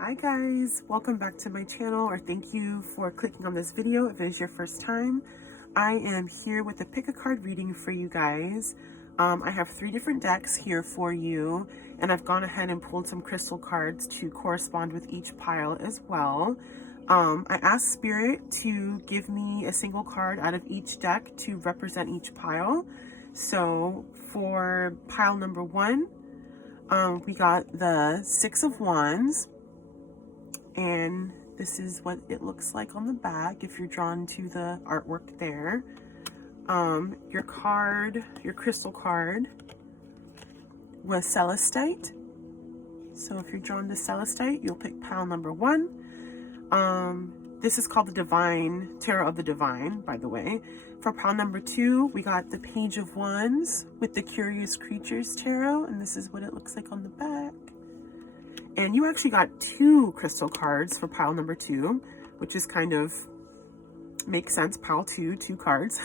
Hi guys, welcome back to my channel, or thank you for clicking on this video if it is your first time. I am here with a pick a card reading for you guys. I have 3 different decks here for you, and I've gone ahead and pulled some crystal cards to correspond with each pile as well. I asked Spirit to give me a single card out of each deck to represent each pile. So for pile number 1, we got the 6 of Wands. And this is what it looks like on the back if you're drawn to the artwork there. Your crystal card was Celestite. So if you're drawn to Celestite, you'll pick pile number 1. This is called the Divine, Tarot of the Divine, by the way. For pile number 2, we got the Page of Wands with the Curious Creatures Tarot, and this is what it looks like on the back. And you actually got 2 crystal cards for pile number 2, which is kind of makes sense. Pile 2 cards.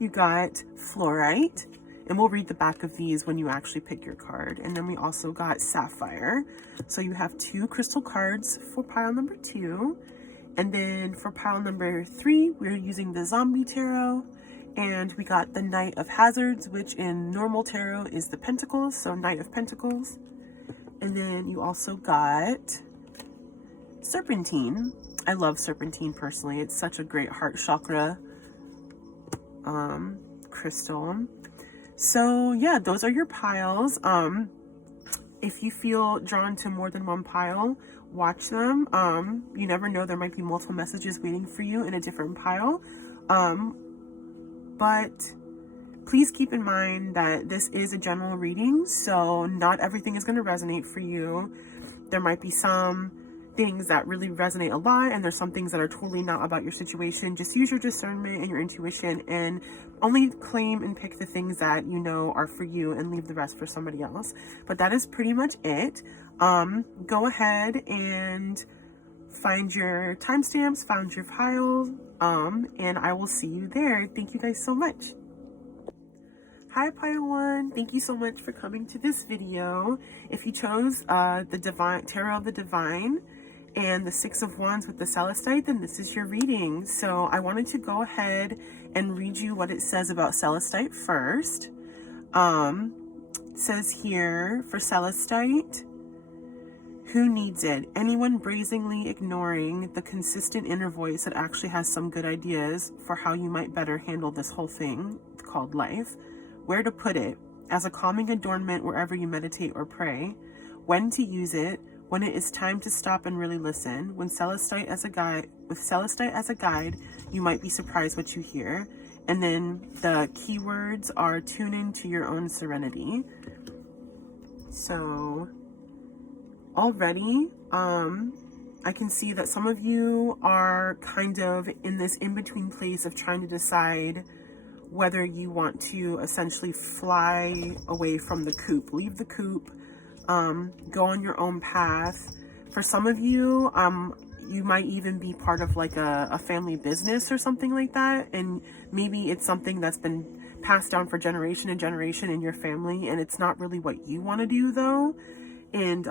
You got Fluorite, and we'll read the back of these when you actually pick your card. And then we also got Sapphire. So you have 2 crystal cards for pile number 2. And then for pile number 3, we're using the Zombie Tarot. And we got the Knight of Hazards, which in normal tarot is the Pentacles, so Knight of Pentacles. And then you also got Serpentine. I love Serpentine personally. It's such a great heart chakra crystal. So yeah, those are your piles. If you feel drawn to more than one pile, watch them. You never know, there might be multiple messages waiting for you in a different pile. But please keep in mind that this is a general reading, so not everything is going to resonate for you. There might be some things that really resonate a lot, and there's some things that are totally not about your situation. Just use your discernment and your intuition, and only claim and pick the things that you know are for you, and leave the rest for somebody else. But that is pretty much it. Go ahead and find your timestamps, find your pile, and I will see you there. Thank you guys so much. Hi pile 1, thank you so much for coming to this video. If you chose the Tarot of the Divine and the 6 of Wands with the Celestite, then this is your reading. So I wanted to go ahead and read you what it says about Celestite first. It says here for Celestite, who needs it? Anyone brazenly ignoring the consistent inner voice that actually has some good ideas for how you might better handle this whole thing called life. Where to put it, as a calming adornment wherever you meditate or pray, when to use it, when it is time to stop and really listen, with Celestite as a guide, you might be surprised what you hear. And then the keywords are tune in to your own serenity. So already, I can see that some of you are kind of in this in-between place of trying to decide whether you want to essentially fly away from the coop, leave the coop, go on your own path. For some of you, you might even be part of like a family business or something like that, and maybe it's something that's been passed down for generation and generation in your family, and it's not really what you want to do though. And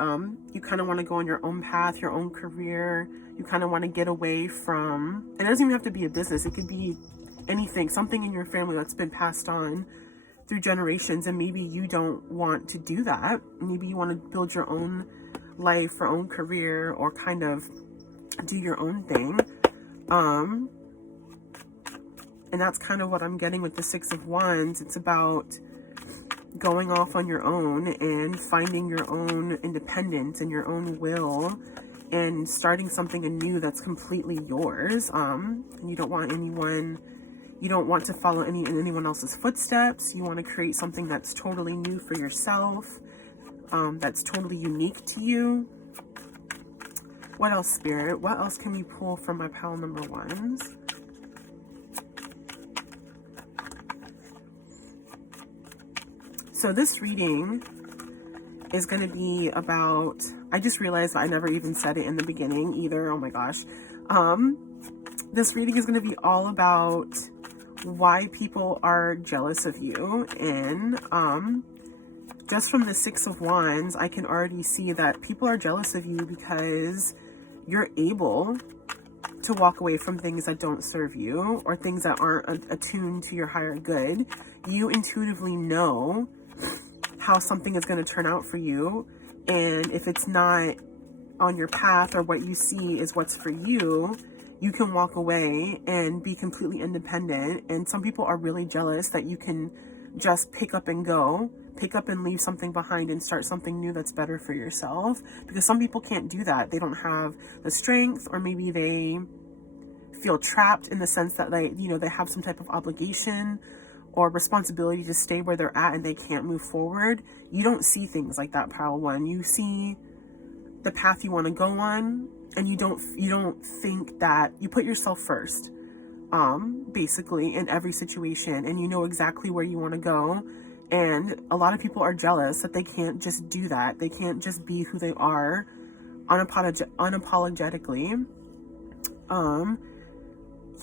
you kind of want to go on your own path, your own career. You kind of want to get away from, it doesn't even have to be a business, it could be anything, something in your family that's been passed on through generations, and maybe you don't want to do that. Maybe you want to build your own life or own career, or kind of do your own thing. And that's kind of what I'm getting with the 6 of Wands. It's about going off on your own and finding your own independence and your own will, and starting something anew that's completely yours. And you don't want to follow anyone else's footsteps. You want to create something that's totally new for yourself, that's totally unique to you. What else, Spirit? What else can we pull from my pile number 1s? So this reading is going to be about, I just realized that I never even said it in the beginning either. Oh my gosh. This reading is going to be all about why people are jealous of you, and just from the Six of Wands, I can already see that people are jealous of you because you're able to walk away from things that don't serve you or things that aren't attuned to your higher good. You intuitively know how something is going to turn out for you. And if it's not on your path or what you see is what's for you, you can walk away and be completely independent. And some people are really jealous that you can just pick up and go, pick up and leave something behind and start something new that's better for yourself. Because some people can't do that. They don't have the strength, or maybe they feel trapped in the sense that they have some type of obligation or responsibility to stay where they're at and they can't move forward. You don't see things like that, Pile One. You see the path you want to go on, and you don't think that you put yourself first, basically in every situation, and you know exactly where you want to go. And a lot of people are jealous that they can't just do that. They can't just be who they are unapologetically.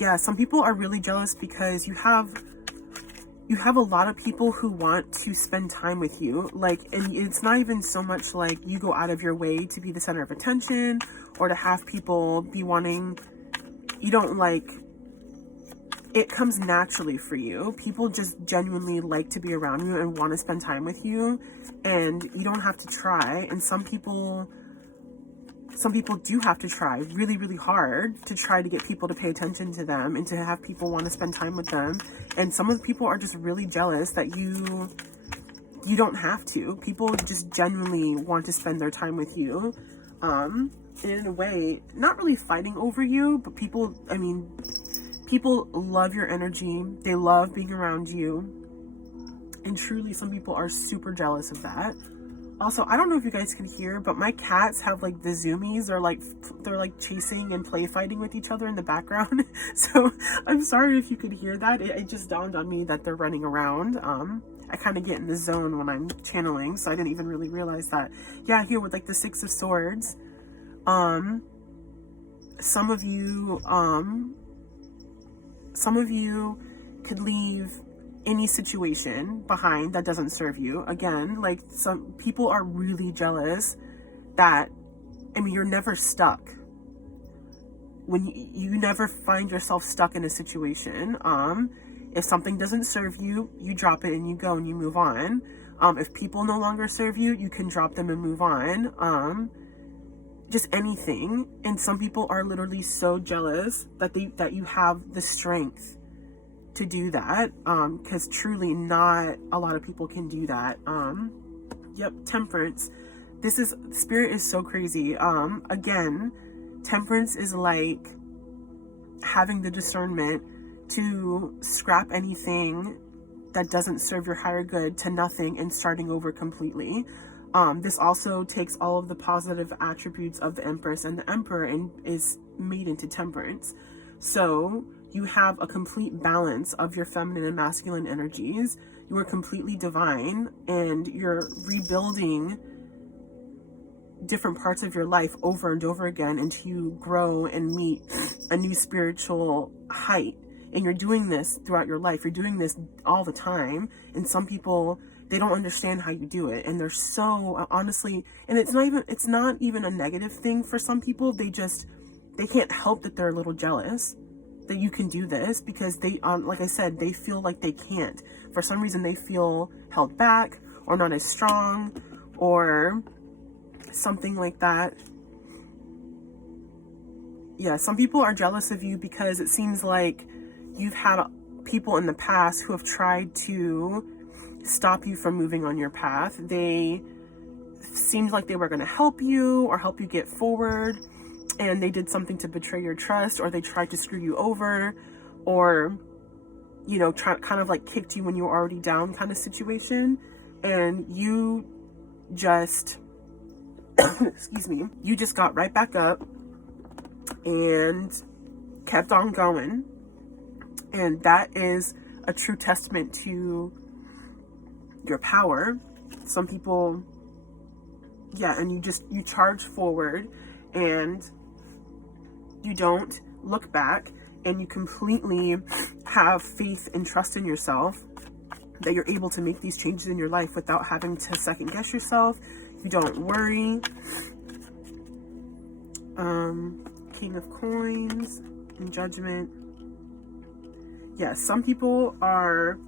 Yeah, some people are really jealous because you have a lot of people who want to spend time with you. Like, and it's not even so much like you go out of your way to be the center of attention or to have people be wanting. You don't like, it comes naturally for you. People just genuinely like to be around you and want to spend time with you, and you don't have to try. And some people do have to try really, really hard to try to get people to pay attention to them and to have people want to spend time with them. And some of the people are just really jealous that you don't have to. People just genuinely want to spend their time with you. In a way, not really fighting over you, but people love your energy. They love being around you. And truly, some people are super jealous of that. Also, I don't know if you guys can hear, but my cats have like the zoomies. They're like chasing and play fighting with each other in the background. So I'm sorry if you could hear that. It just dawned on me that they're running around. I kind of get in the zone when I'm channeling, so I didn't even really realize that. Yeah, here with like the Six of Swords. Some of you could leave any situation behind that doesn't serve you. Again, like, some people are really jealous that, you're never stuck. When you never find yourself stuck in a situation. If something doesn't serve you, you drop it and you go and you move on. If people no longer serve you, you can drop them and move on. Just anything. And some people are literally so jealous that you have the strength to do that, because truly not a lot of people can do that. Yep, Temperance. Spirit is so crazy. Again, Temperance is like having the discernment to scrap anything that doesn't serve your higher good to nothing and starting over completely. This also takes all of the positive attributes of the Empress and the Emperor and is made into Temperance. So you have a complete balance of your feminine and masculine energies. You are completely divine, and you're rebuilding different parts of your life over and over again until you grow and meet a new spiritual height. And you're doing this throughout your life. You're doing this all the time. And some people, they don't understand how you do it. And they're so, honestly, and it's not even a negative thing for some people. They can't help that they're a little jealous that you can do this, because they, like I said, they feel like they can't. For some reason, they feel held back or not as strong or something like that. Yeah, some people are jealous of you because it seems like you've had people in the past who have tried to stop you from moving on your path. They seemed like they were going to help you or help you get forward, and they did something to betray your trust, or they tried to screw you over, or, kind of like kicked you when you were already down kind of situation. And you just, excuse me, you just got right back up and kept on going. And that is a true testament to your power. Some people, yeah, and you charge forward, and you don't look back, and you completely have faith and trust in yourself. that you're able to make these changes in your life without having to second guess yourself. You don't worry. King of Coins and Judgment. Yes, some people are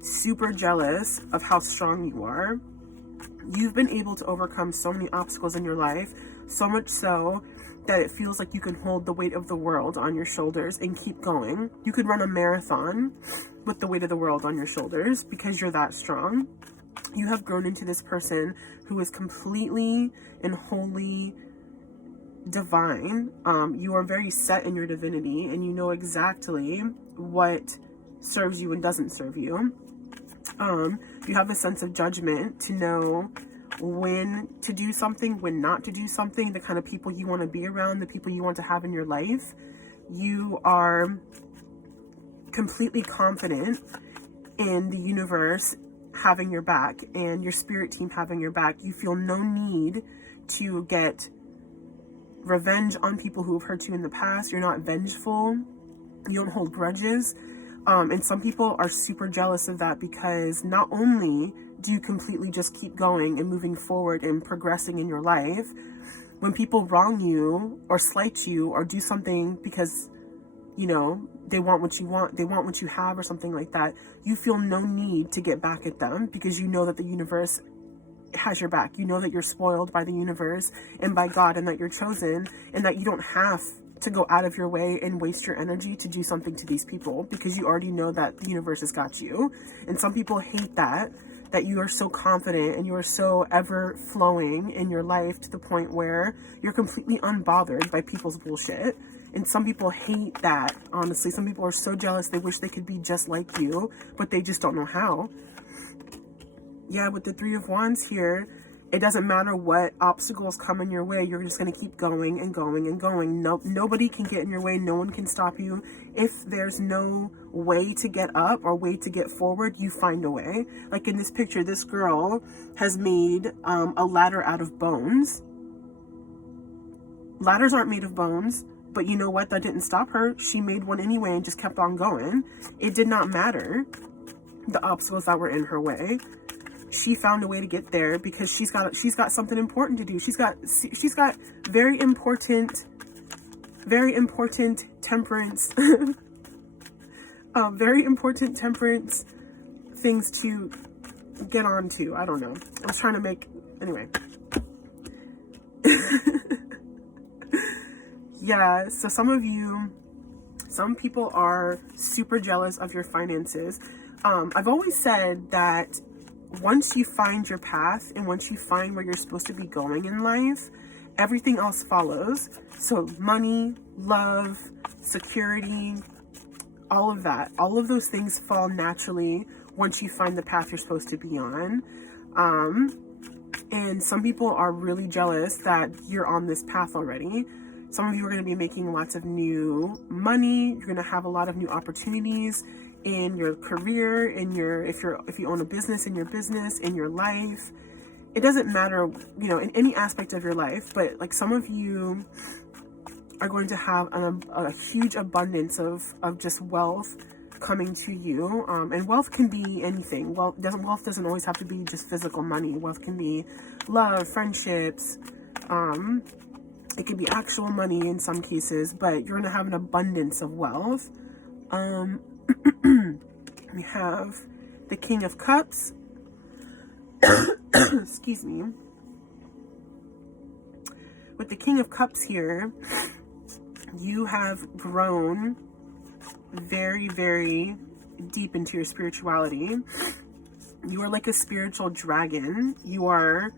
super jealous of how strong you are. You've been able to overcome so many obstacles in your life, so much so that it feels like you can hold the weight of the world on your shoulders and keep going. You could run a marathon with the weight of the world on your shoulders because you're that strong. You have grown into this person who is completely and wholly divine. You are very set in your divinity, and you know exactly what serves you and doesn't serve you. You have a sense of judgment to know when to do something, when not to do something, the kind of people you want to be around, the people you want to have in your life. You are completely confident in the universe having your back and your spirit team having your back. You feel no need to get revenge on people who have hurt you in the past. You're not vengeful. You don't hold grudges. And some people are super jealous of that, because not only do you completely just keep going and moving forward and progressing in your life, when people wrong you or slight you or do something because, you know, they want what you want, they want what you have or something like that, you feel no need to get back at them, because you know that the universe has your back. You know that you're spoiled by the universe and by God, and that you're chosen, and that you don't have to go out of your way and waste your energy to do something to these people, because you already know that the universe has got you. And some people hate that you are so confident and you are so ever flowing in your life to the point where you're completely unbothered by people's bullshit. And some people hate that, honestly. Some people are so jealous they wish they could be just like you, but they just don't know how. Yeah, with the Three of Wands here, it doesn't matter what obstacles come in your way. You're just going to keep going and going and going. Nobody can get in your way. No one can stop you. If there's no way to get up or way to get forward, you find a way. Like in this picture, this girl has made a ladder out of bones. Ladders aren't made of bones, but you know what? That didn't stop her. She made one anyway and just kept on going. It did not matter the obstacles that were in her way. She found a way to get there because she's got something important to do. She's got very important temperance, very important temperance things to get on to. I don't know. I was trying to make, anyway. Yeah, so some people are super jealous of your finances. I've always said that once you find your path and once you find where you're supposed to be going in life, everything else follows. So money, love, security, all of that, all of those things fall naturally once you find the path you're supposed to be on. And some people are really jealous that you're on this path already. Some of you are going to be making lots of new money. You're going to have a lot of new opportunities in your career, if you own a business, in your business, in your life. It doesn't matter, you know, in any aspect of your life, but like some of you are going to have a huge abundance of just wealth coming to you. And wealth can be anything. Wealth doesn't always have to be just physical money. Wealth can be love, friendships, it can be actual money in some cases, but you're going to have an abundance of wealth. We have the King of Cups. Excuse me. With the King of Cups here, you have grown very, very deep into your spirituality. You are like a spiritual dragon. You are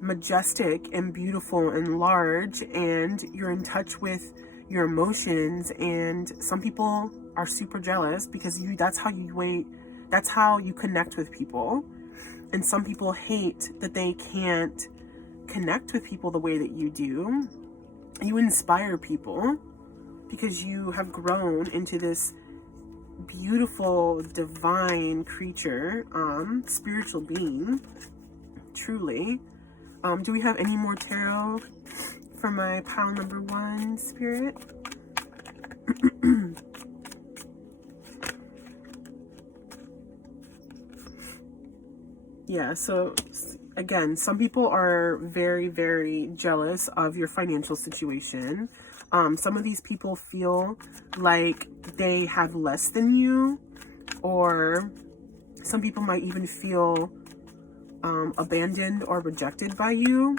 majestic and beautiful and large, and you're in touch with your emotions. And some people are super jealous because that's how you connect with people. And some people hate that they can't connect with people the way that you do. You inspire people because you have grown into this beautiful, divine creature, spiritual being, truly. Do we have any more tarot for my pile number 1, Spirit? Yeah, so again, some people are very, very jealous of your financial situation. Some of these people feel like they have less than you, or some people might even feel abandoned or rejected by you.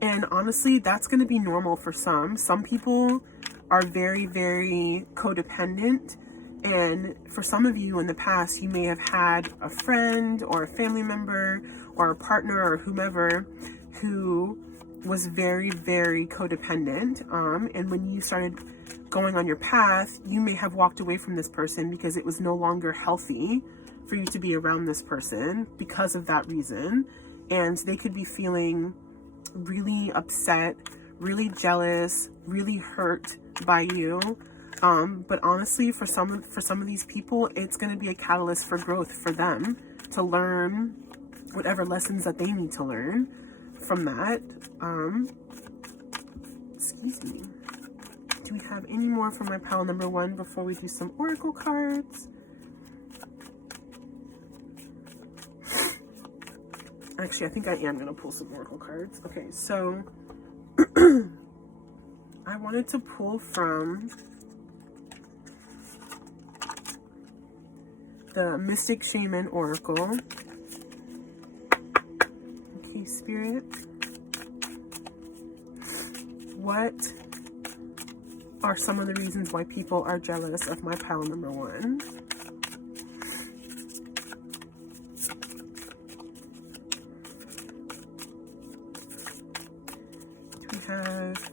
And honestly, that's going to be normal for some. Some people are very, very codependent. And for some of you in the past, you may have had a friend or a family member or a partner or whomever who was very, very codependent. And when you started going on your path, you may have walked away from this person because it was no longer healthy for you to be around this person because of that reason. And they could be feeling really upset, really jealous, really hurt by you. But honestly, for some of these people, it's going to be a catalyst for growth for them to learn whatever lessons that they need to learn from that. Excuse me. Do we have any more for my pile number 1 before we do some oracle cards? Actually, I think I am going to pull some oracle cards. Okay, so I wanted to pull from the Mystic Shaman Oracle. Okay, Spirit. What are some of the reasons why people are jealous of my pile number 1? We have,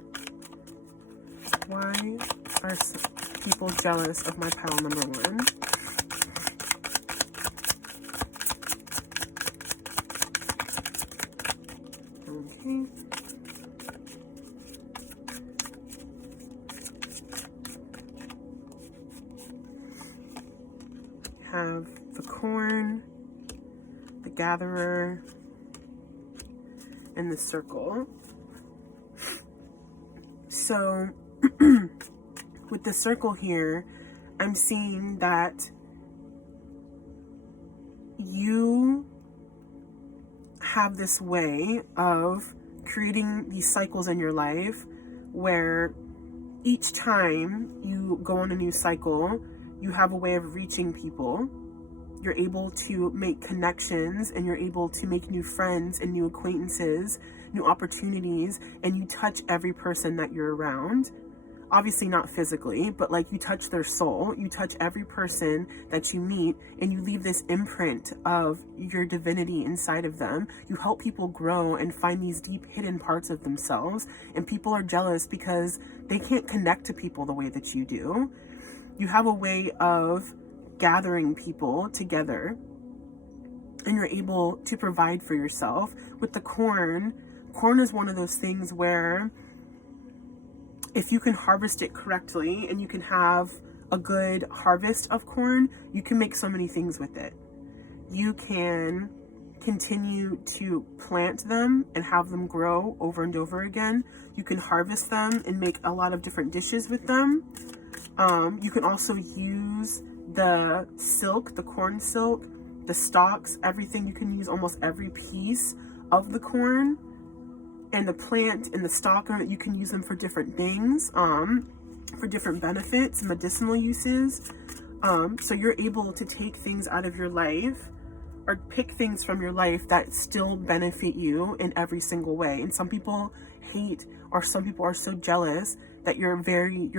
why are people jealous of my pile number 1? Okay. Have the corn, the gatherer, and the circle. So with the circle here, I'm seeing that you have this way of creating these cycles in your life where each time you go on a new cycle, you have a way of reaching people. You're able to make connections, and you're able to make new friends and new acquaintances, new opportunities, and you touch every person that you're around. Obviously not physically, but like you touch their soul, you touch every person that you meet, and you leave this imprint of your divinity inside of them. You help people grow and find these deep hidden parts of themselves, and people are jealous because they can't connect to people the way that you do. You have a way of gathering people together, and you're able to provide for yourself. With the corn is one of those things where if you can harvest it correctly and you can have a good harvest of corn, you can make so many things with it. You can continue to plant them and have them grow over and over again. You can harvest them and make a lot of different dishes with them. You can also use the silk, the corn silk, the stalks, everything. You can use almost every piece of the corn and the plant and the stalk. You can use them for different things, for different benefits, medicinal uses. So you're able to take things out of your life or pick things from your life that still benefit you in every single way. And some people hate, or some people are so jealous that you're very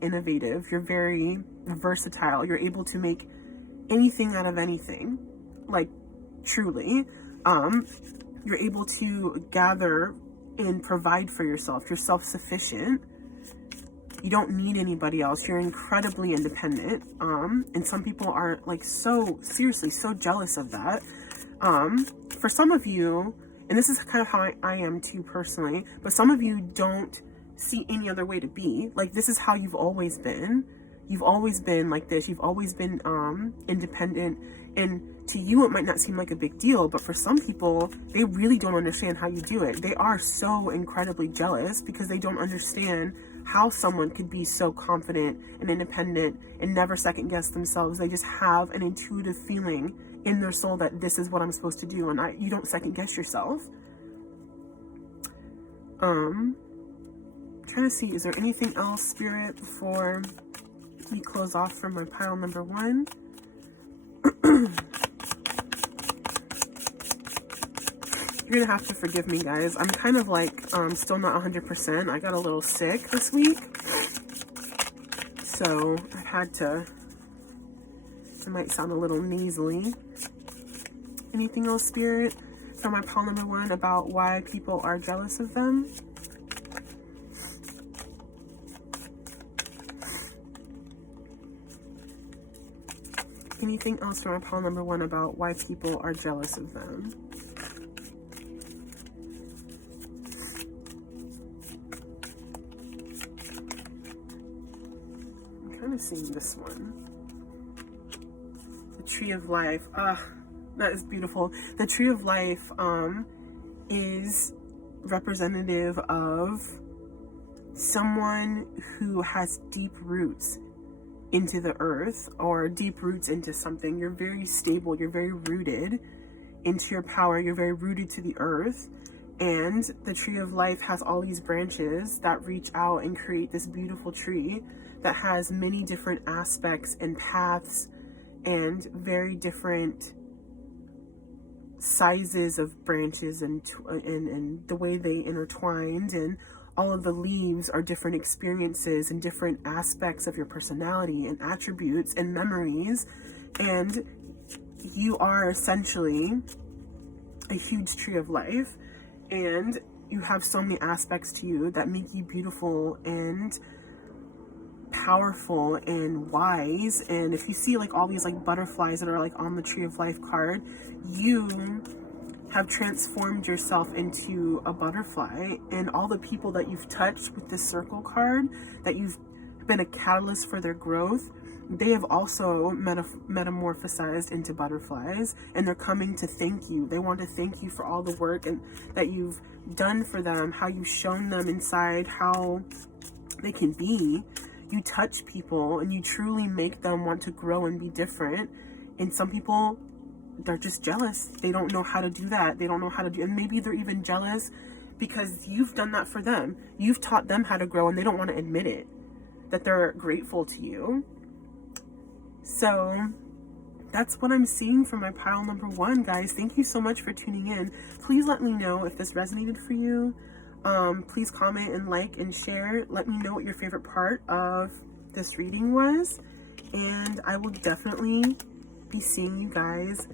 innovative, you're very versatile, you're able to make anything out of anything, like truly. You're able to gather and provide for yourself. You're self-sufficient. You don't need anybody else. You're incredibly independent. And some people are like so seriously so jealous of that. For some of you, and this is kind of how I am too personally, but some of you don't see any other way to be. Like, this is how you've always been. You've always been like this. You've always been independent. And to you, it might not seem like a big deal, but for some people, they really don't understand how you do it. They are so incredibly jealous because they don't understand how someone could be so confident and independent and never second guess themselves. They just have an intuitive feeling in their soul that this is what I'm supposed to do, and you don't second guess yourself. Trying to see, is there anything else, Spirit, before we close off from my pile number 1? You're gonna have to forgive me, guys. I'm kind of like still not 100%. I got a little sick this week, so I've had to. It might sound a little nasally. Anything else, Spirit, from my pile number 1 about why people are jealous of them? Anything else from my pile number 1 about why people are jealous of them? I'm kind of seeing this one. The Tree of Life. That is beautiful. The Tree of Life is representative of someone who has deep roots into the earth, or deep roots into something. You're very stable, you're very rooted into your power, you're very rooted to the earth. And the Tree of Life has all these branches that reach out and create this beautiful tree that has many different aspects and paths and very different sizes of branches and the way they intertwined, and all of the leaves are different experiences and different aspects of your personality and attributes and memories. And you are essentially a huge tree of life, and you have so many aspects to you that make you beautiful and powerful and wise. And if you see like all these like butterflies that are like on the Tree of Life card, you have transformed yourself into a butterfly. And all the people that you've touched with this circle card, that you've been a catalyst for their growth, they have also metamorphosized into butterflies, and they're coming to thank you. They want to thank you for all the work and that you've done for them, how you've shown them inside how they can be. You touch people and you truly make them want to grow and be different. And some people, they're just jealous. They don't know how to do that. They don't know how to do, and maybe they're even jealous because you've done that for them. You've taught them how to grow, and they don't want to admit it, that they're grateful to you. So that's what I'm seeing for my pile number 1, guys. Thank you so much for tuning in. Please let me know if this resonated for you. Please comment and like and share. Let me know what your favorite part of this reading was, and I will definitely be seeing you guys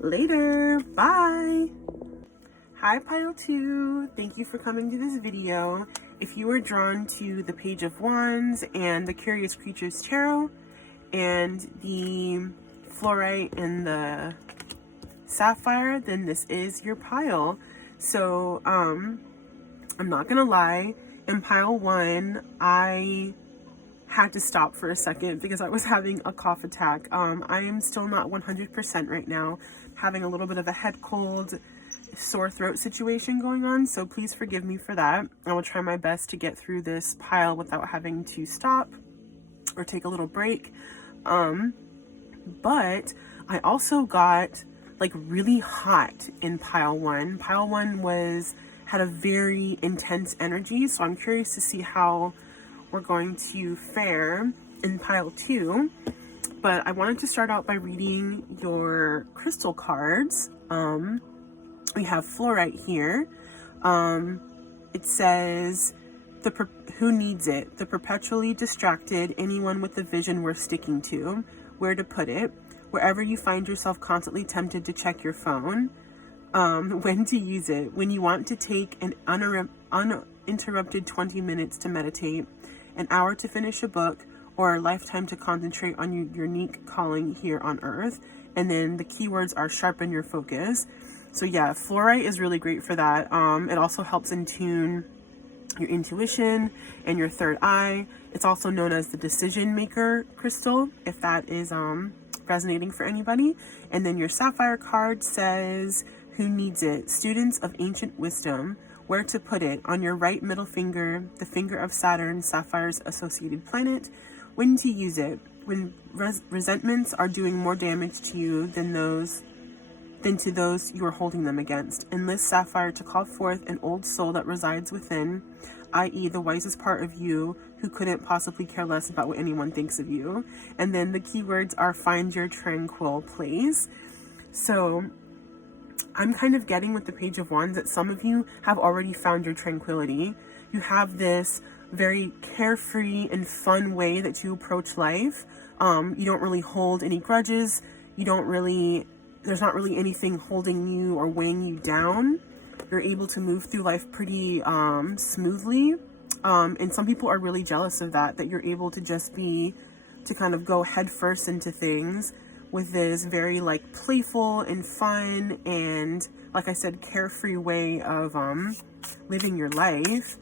later. Bye. Hi pile 2, thank you for coming to this video. If you are drawn to the Page of Wands and the Curious Creatures Tarot and the fluorite and the sapphire, then this is your pile. So I'm not gonna lie, in pile 1 I had to stop for a second because I was having a cough attack. I am still not 100% right now, having a little bit of a head cold, sore throat situation going on, so please forgive me for that. I will try my best to get through this pile without having to stop or take a little break. But I also got like really hot in pile 1. Pile 1 had a very intense energy, so I'm curious to see how we're going to fare in pile 2. But I wanted to start out by reading your crystal cards. We have fluorite here. It says, who needs it? The perpetually distracted, anyone with a vision worth sticking to. Where to put it? Wherever you find yourself constantly tempted to check your phone. When to use it? When you want to take an uninterrupted 20 minutes to meditate, an hour to finish a book, or a lifetime to concentrate on your unique calling here on earth. And then the keywords are sharpen your focus. So yeah, fluorite is really great for that. It also helps in tune your intuition and your third eye. It's also known as the decision maker crystal, if that is resonating for anybody. And then your sapphire card says, who needs it? Students of ancient wisdom, where to put it, on your right middle finger, the finger of Saturn, Sapphire's associated planet, when to use it, when resentments are doing more damage to you than to those you are holding them against. Enlist Sapphire to call forth an old soul that resides within, i.e. the wisest part of you who couldn't possibly care less about what anyone thinks of you. And then the keywords are find your tranquil place. So I'm kind of getting with the Page of Wands that some of you have already found your tranquility. You have this very carefree and fun way that you approach life. You don't really hold any grudges. There's not really anything holding you or weighing you down. You're able to move through life pretty smoothly. And some people are really jealous of that you're able to to kind of go head first into things with this very like playful and fun and, like I said, carefree way of living your life.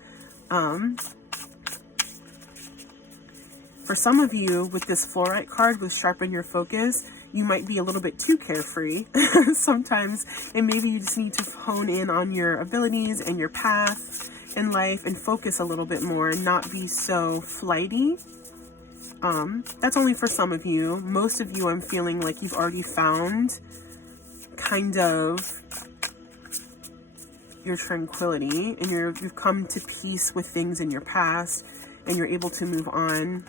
For some of you, with this fluorite card, with sharpen your focus, you might be a little bit too carefree sometimes, and maybe you just need to hone in on your abilities and your path in life and focus a little bit more and not be so flighty. That's only for some of you. Most of you, I'm feeling like you've already found kind of your tranquility, and you've come to peace with things in your past, and you're able to move on.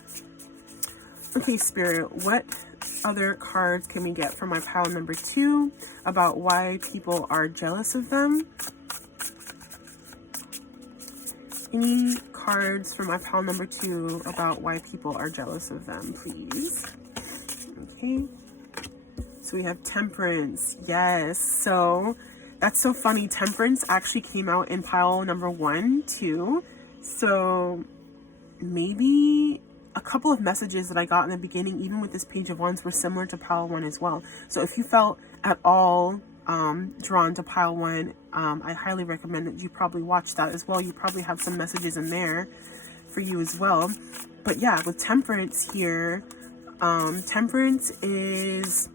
Okay, Spirit, what other cards can we get for my pile number 2 about why people are jealous of them? Any cards for my pile number 2 about why people are jealous of them, please? Okay. So we have Temperance. Yes. So that's so funny. Temperance actually came out in pile number 1 too. So maybe a couple of messages that I got in the beginning, even with this Page of Wands, were similar to pile 1 as well. So if you felt at all drawn to pile 1, I highly recommend that you probably watch that as well. You probably have some messages in there for you as well. But yeah, with Temperance here, Temperance is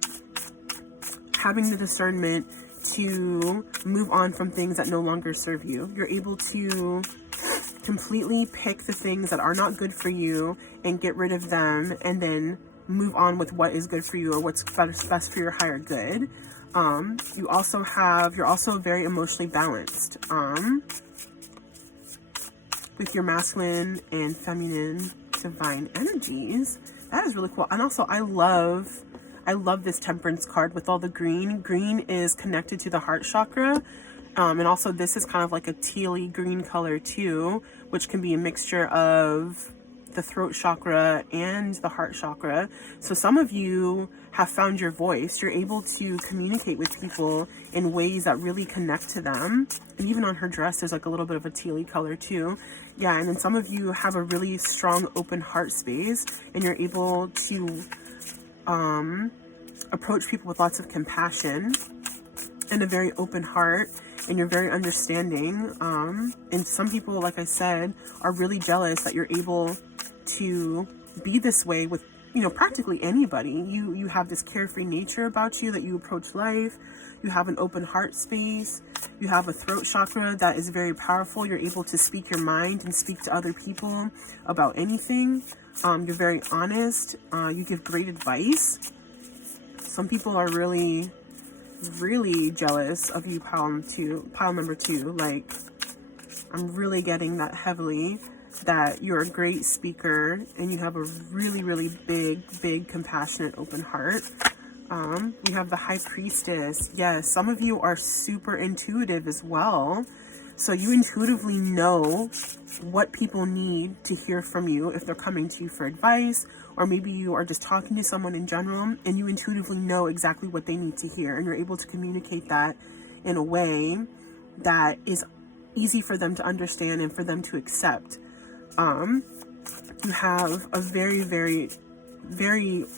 having the discernment to move on from things that no longer serve you. You're able to completely pick the things that are not good for you and get rid of them, and then move on with what is good for you or what's best for your higher good. You're also very emotionally balanced with your masculine and feminine divine energies. That is really cool. And also I love this Temperance card with all the green. Green is connected to the heart chakra. And also this is kind of like a tealy green color too, which can be a mixture of the throat chakra and the heart chakra. So some of you have found your voice. You're able to communicate with people in ways that really connect to them. And even on her dress, there's like a little bit of a tealy color too. Yeah, and then some of you have a really strong open heart space, and you're able to approach people with lots of compassion and a very open heart, and you're very understanding. And some people, like I said, are really jealous that you're able to be this way with, practically anybody. You have this carefree nature about you that you approach life. You have an open heart space. You have a throat chakra that is very powerful. You're able to speak your mind and speak to other people about anything. You're very honest. You give great advice. Some people are really jealous of you, pile number 2. Like, I'm really getting that heavily, that you're a great speaker and you have a really big compassionate open heart. We have the High Priestess. Yes, some of you are super intuitive as well. So you intuitively know what people need to hear from you if they're coming to you for advice, or maybe you are just talking to someone in general and you intuitively know exactly what they need to hear, and you're able to communicate that in a way that is easy for them to understand and for them to accept. You have a very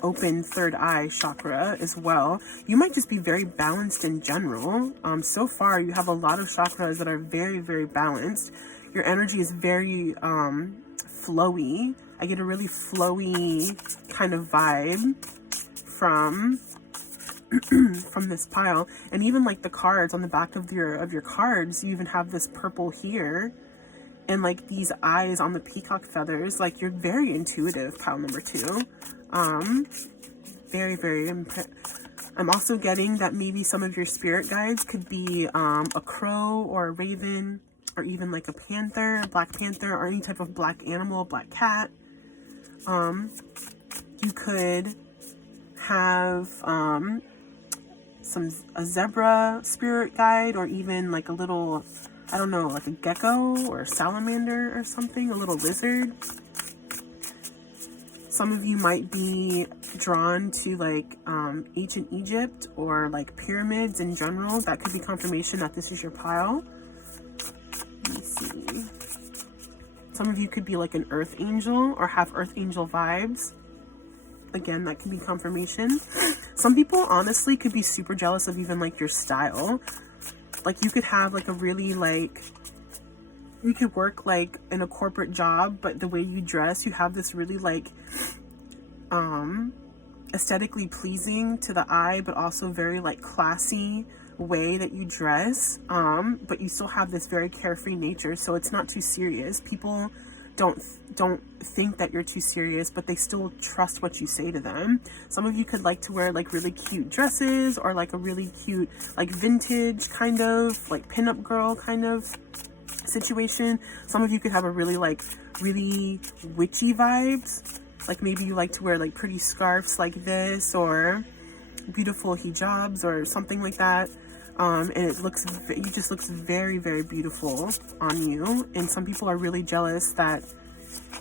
open third eye chakra as well. You might just be very balanced in general. So far you have a lot of chakras that are very balanced. Your energy is very flowy. I get a really flowy kind of vibe from from this pile. And even like the cards on the back of your cards, you even have this purple here and like these eyes on the peacock feathers. Like, you're very intuitive, pile number 2. Very, very I'm also getting that maybe some of your spirit guides could be a crow or a raven, or even like a panther, a black panther, or any type of black animal, a black cat. You could have a zebra spirit guide, or even like a little, I don't know, like a gecko or a salamander or something, a little lizard. Some of you might be drawn to like ancient Egypt or like pyramids in general. That could be confirmation that this is your pile. Let me see. Some of you could be like an earth angel or have earth angel vibes. Again, that could be confirmation. Some people honestly could be super jealous of even like your style. Like, you could have like a really like, you could work like in a corporate job, but the way you dress, you have this really like aesthetically pleasing to the eye, but also very like classy way that you dress, but you still have this very carefree nature, so it's not too serious. People don't think that you're too serious, but they still trust what you say to them. Some of you could like to wear like really cute dresses, or like a really cute like vintage kind of like pinup girl kind of situation. Some of you could have a really witchy vibes, like maybe you like to wear like pretty scarves like this, or beautiful hijabs or something like that. And it just looks very, very beautiful on you. And some people are really jealous that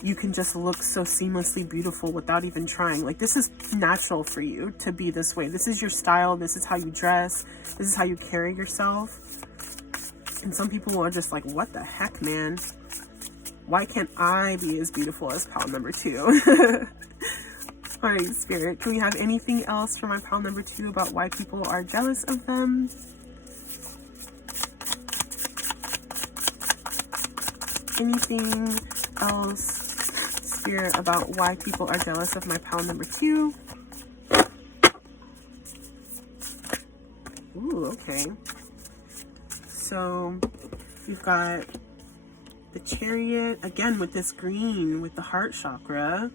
you can just look so seamlessly beautiful without even trying. Like, this is natural for you to be this way. This is your style. This is how you dress. This is how you carry yourself. And some people are just like, what the heck, man? Why can't I be as beautiful as pile number 2? All right, Spirit, can we have anything else for my pile number 2 about why people are jealous of them? Anything else, Spirit, about why people are jealous of my pile number 2? Ooh, okay. So we've got the Chariot, again with this green, with the heart chakra.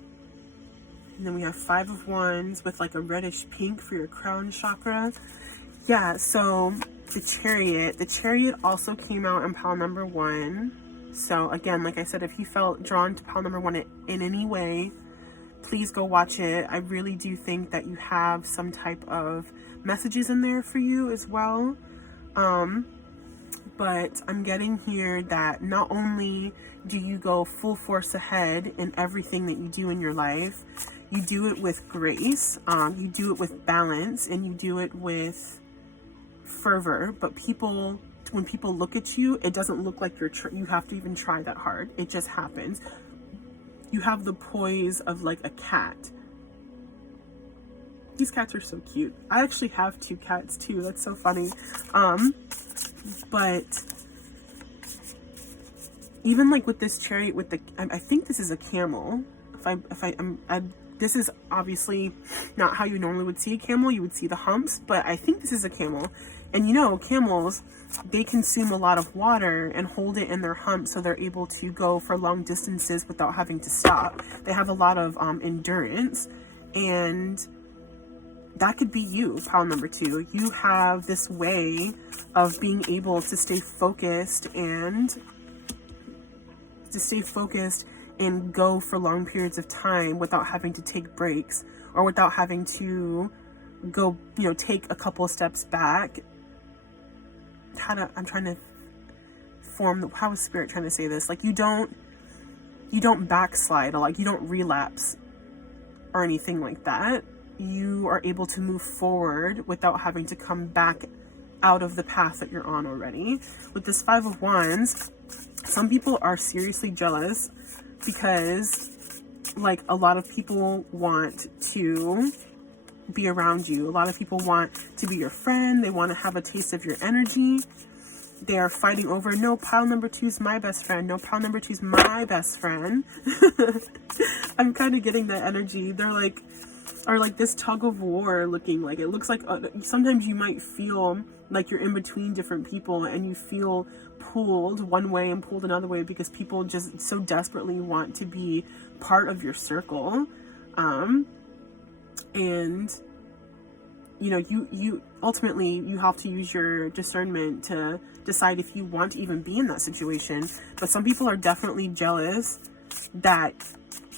And then we have 5 of Wands with like a reddish pink for your crown chakra. Yeah, so the Chariot also came out in pile number 1. So again, like I said, if you felt drawn to pile number 1 in any way, please go watch it. I really do think that you have some type of messages in there for you as well. But I'm getting here that not only do you go full force ahead in everything that you do in your life, you do it with grace, you do it with balance, and you do it with fervor. But when people look at you, it doesn't look like you have to even try that hard. It just happens. You have the poise of like a cat. These cats are so cute. I actually have 2 cats too. That's so funny. But even like with this Chariot, with the, I think this is a camel. This is obviously not how you normally would see a camel. You would see the humps, but I think this is a camel. And you know, camels, they consume a lot of water and hold it in their humps, so they're able to go for long distances without having to stop. They have a lot of endurance, and that could be you, pile number 2. You have this way of being able to stay focused and go for long periods of time without having to take breaks, or without having to go, take a couple of steps back. I'm trying to form how is Spirit trying to say this? Like, you don't backslide, or like you don't relapse or anything like that. You are able to move forward without having to come back out of the path that you're on already. With this 5 of Wands, some people are seriously jealous because like a lot of people want to be around you. A lot of people want to be your friend. They want to have a taste of your energy. They are fighting over, no, pile number 2 is my best friend. No, pile number 2 is my best friend. I'm kind of getting that energy. They're like, Or like this tug of war looking, like it looks like sometimes you might feel like you're in between different people and you feel pulled one way and pulled another way because people just so desperately want to be part of your circle. And you know, you ultimately you have to use your discernment to decide if you want to even be in that situation. But some people are definitely jealous that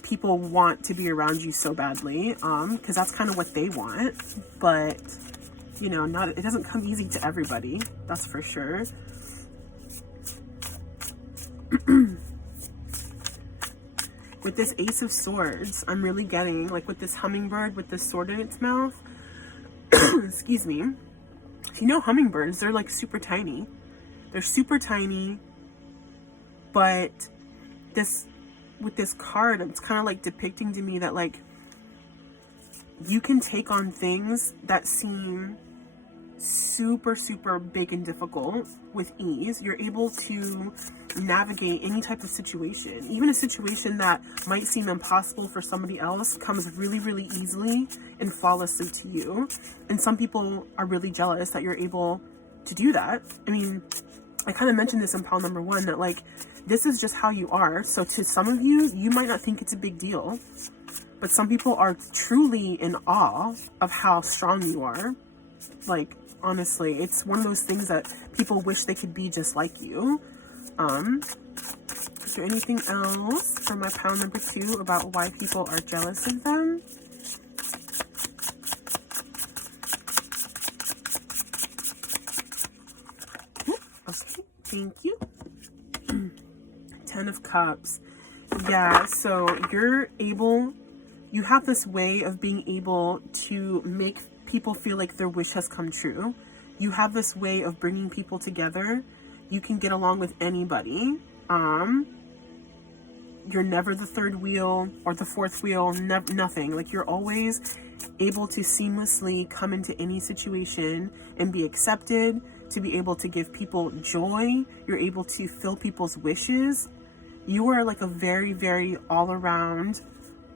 people want to be around you so badly, because that's kind of what they want. But you know, it doesn't come easy to everybody, that's for sure. With this Ace of Swords, I'm really getting, like with this hummingbird with this sword in its mouth, excuse me, you know, hummingbirds, they're like super tiny. They're super tiny, but with this card, it's kind of like depicting to me that like you can take on things that seem super, super big and difficult with ease. You're able to navigate any type of situation. Even a situation that might seem impossible for somebody else comes really, really easily and flawlessly to you. And some people are really jealous that you're able to do that. I mean, I kind of mentioned this in pile number 1 that like, this is just how you are. So to some of you, you might not think it's a big deal, but some people are truly in awe of how strong you are. Like, honestly, it's one of those things that people wish they could be just like you. Is there anything else for my pile number 2 about why people are jealous of them? Okay, thank you. 10 of Cups. Yeah, so you have this way of being able to make people feel like their wish has come true. You have this way of bringing people together. You can get along with anybody. You're never the third wheel or the fourth wheel, nothing. Like, you're always able to seamlessly come into any situation and be accepted, to be able to give people joy. You're able to fill people's wishes. You are like a very, very all-around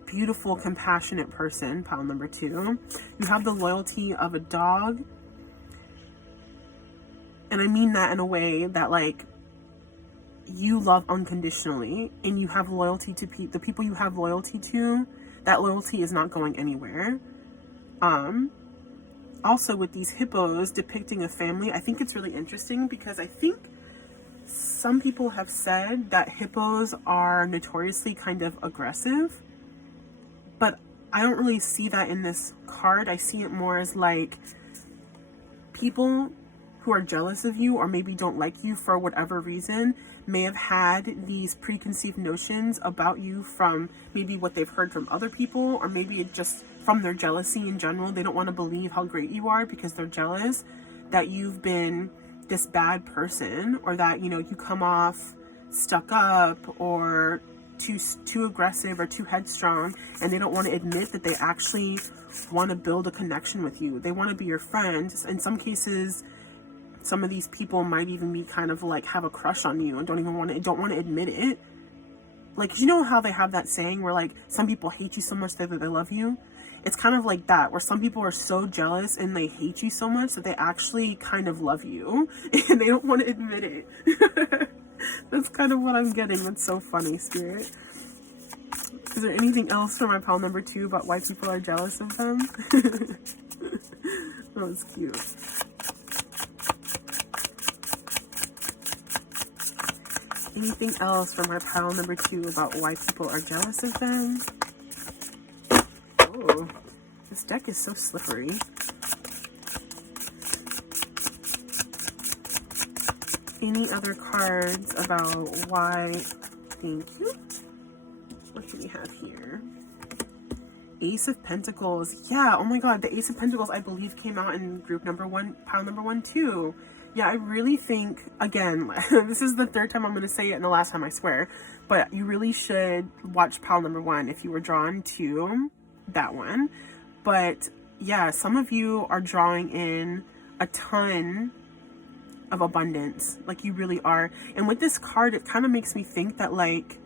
beautiful, compassionate person, pile number 2. You have the loyalty of a dog. And I mean that in a way that like you love unconditionally and you have loyalty to the people you have loyalty to. That loyalty is not going anywhere. Also with these hippos depicting a family, I think it's really interesting because I think some people have said that hippos are notoriously kind of aggressive, but I don't really see that in this card. I see it more as like people who are jealous of you or maybe don't like you for whatever reason may have had these preconceived notions about you from maybe what they've heard from other people, or maybe it just from their jealousy in general. They don't want to believe how great you are because they're jealous that you've been this bad person, or that, you know, you come off stuck up or too aggressive or too headstrong, and they don't want to admit that they actually want to build a connection with you. They want to be your friend. In some cases, some of these people might even be kind of like have a crush on you and don't want to admit it. Like, you know how they have that saying where like some people hate you so much that they love you? It's kind of like that, where some people are so jealous and they hate you so much that they actually kind of love you and they don't want to admit it. That's kind of what I'm getting. That's so funny, Spirit. Is there anything else for my pile number 2 about why people are jealous of them? That was cute. Anything else for my pile number 2 about why people are jealous of them? Oh, this deck is so slippery. Any other cards about why? Thank you. What do we have here? Ace of Pentacles. Yeah, oh my god, the Ace of Pentacles, I believe, came out in group number 1, pile number 1 too. Yeah, I really think, again, this is the 3rd time I'm going to say it and the last time, I swear, but you really should watch pile number 1 if you were drawn to that one. But yeah, some of you are drawing in a ton of abundance, like you really are. And with this card, it kind of makes me think that like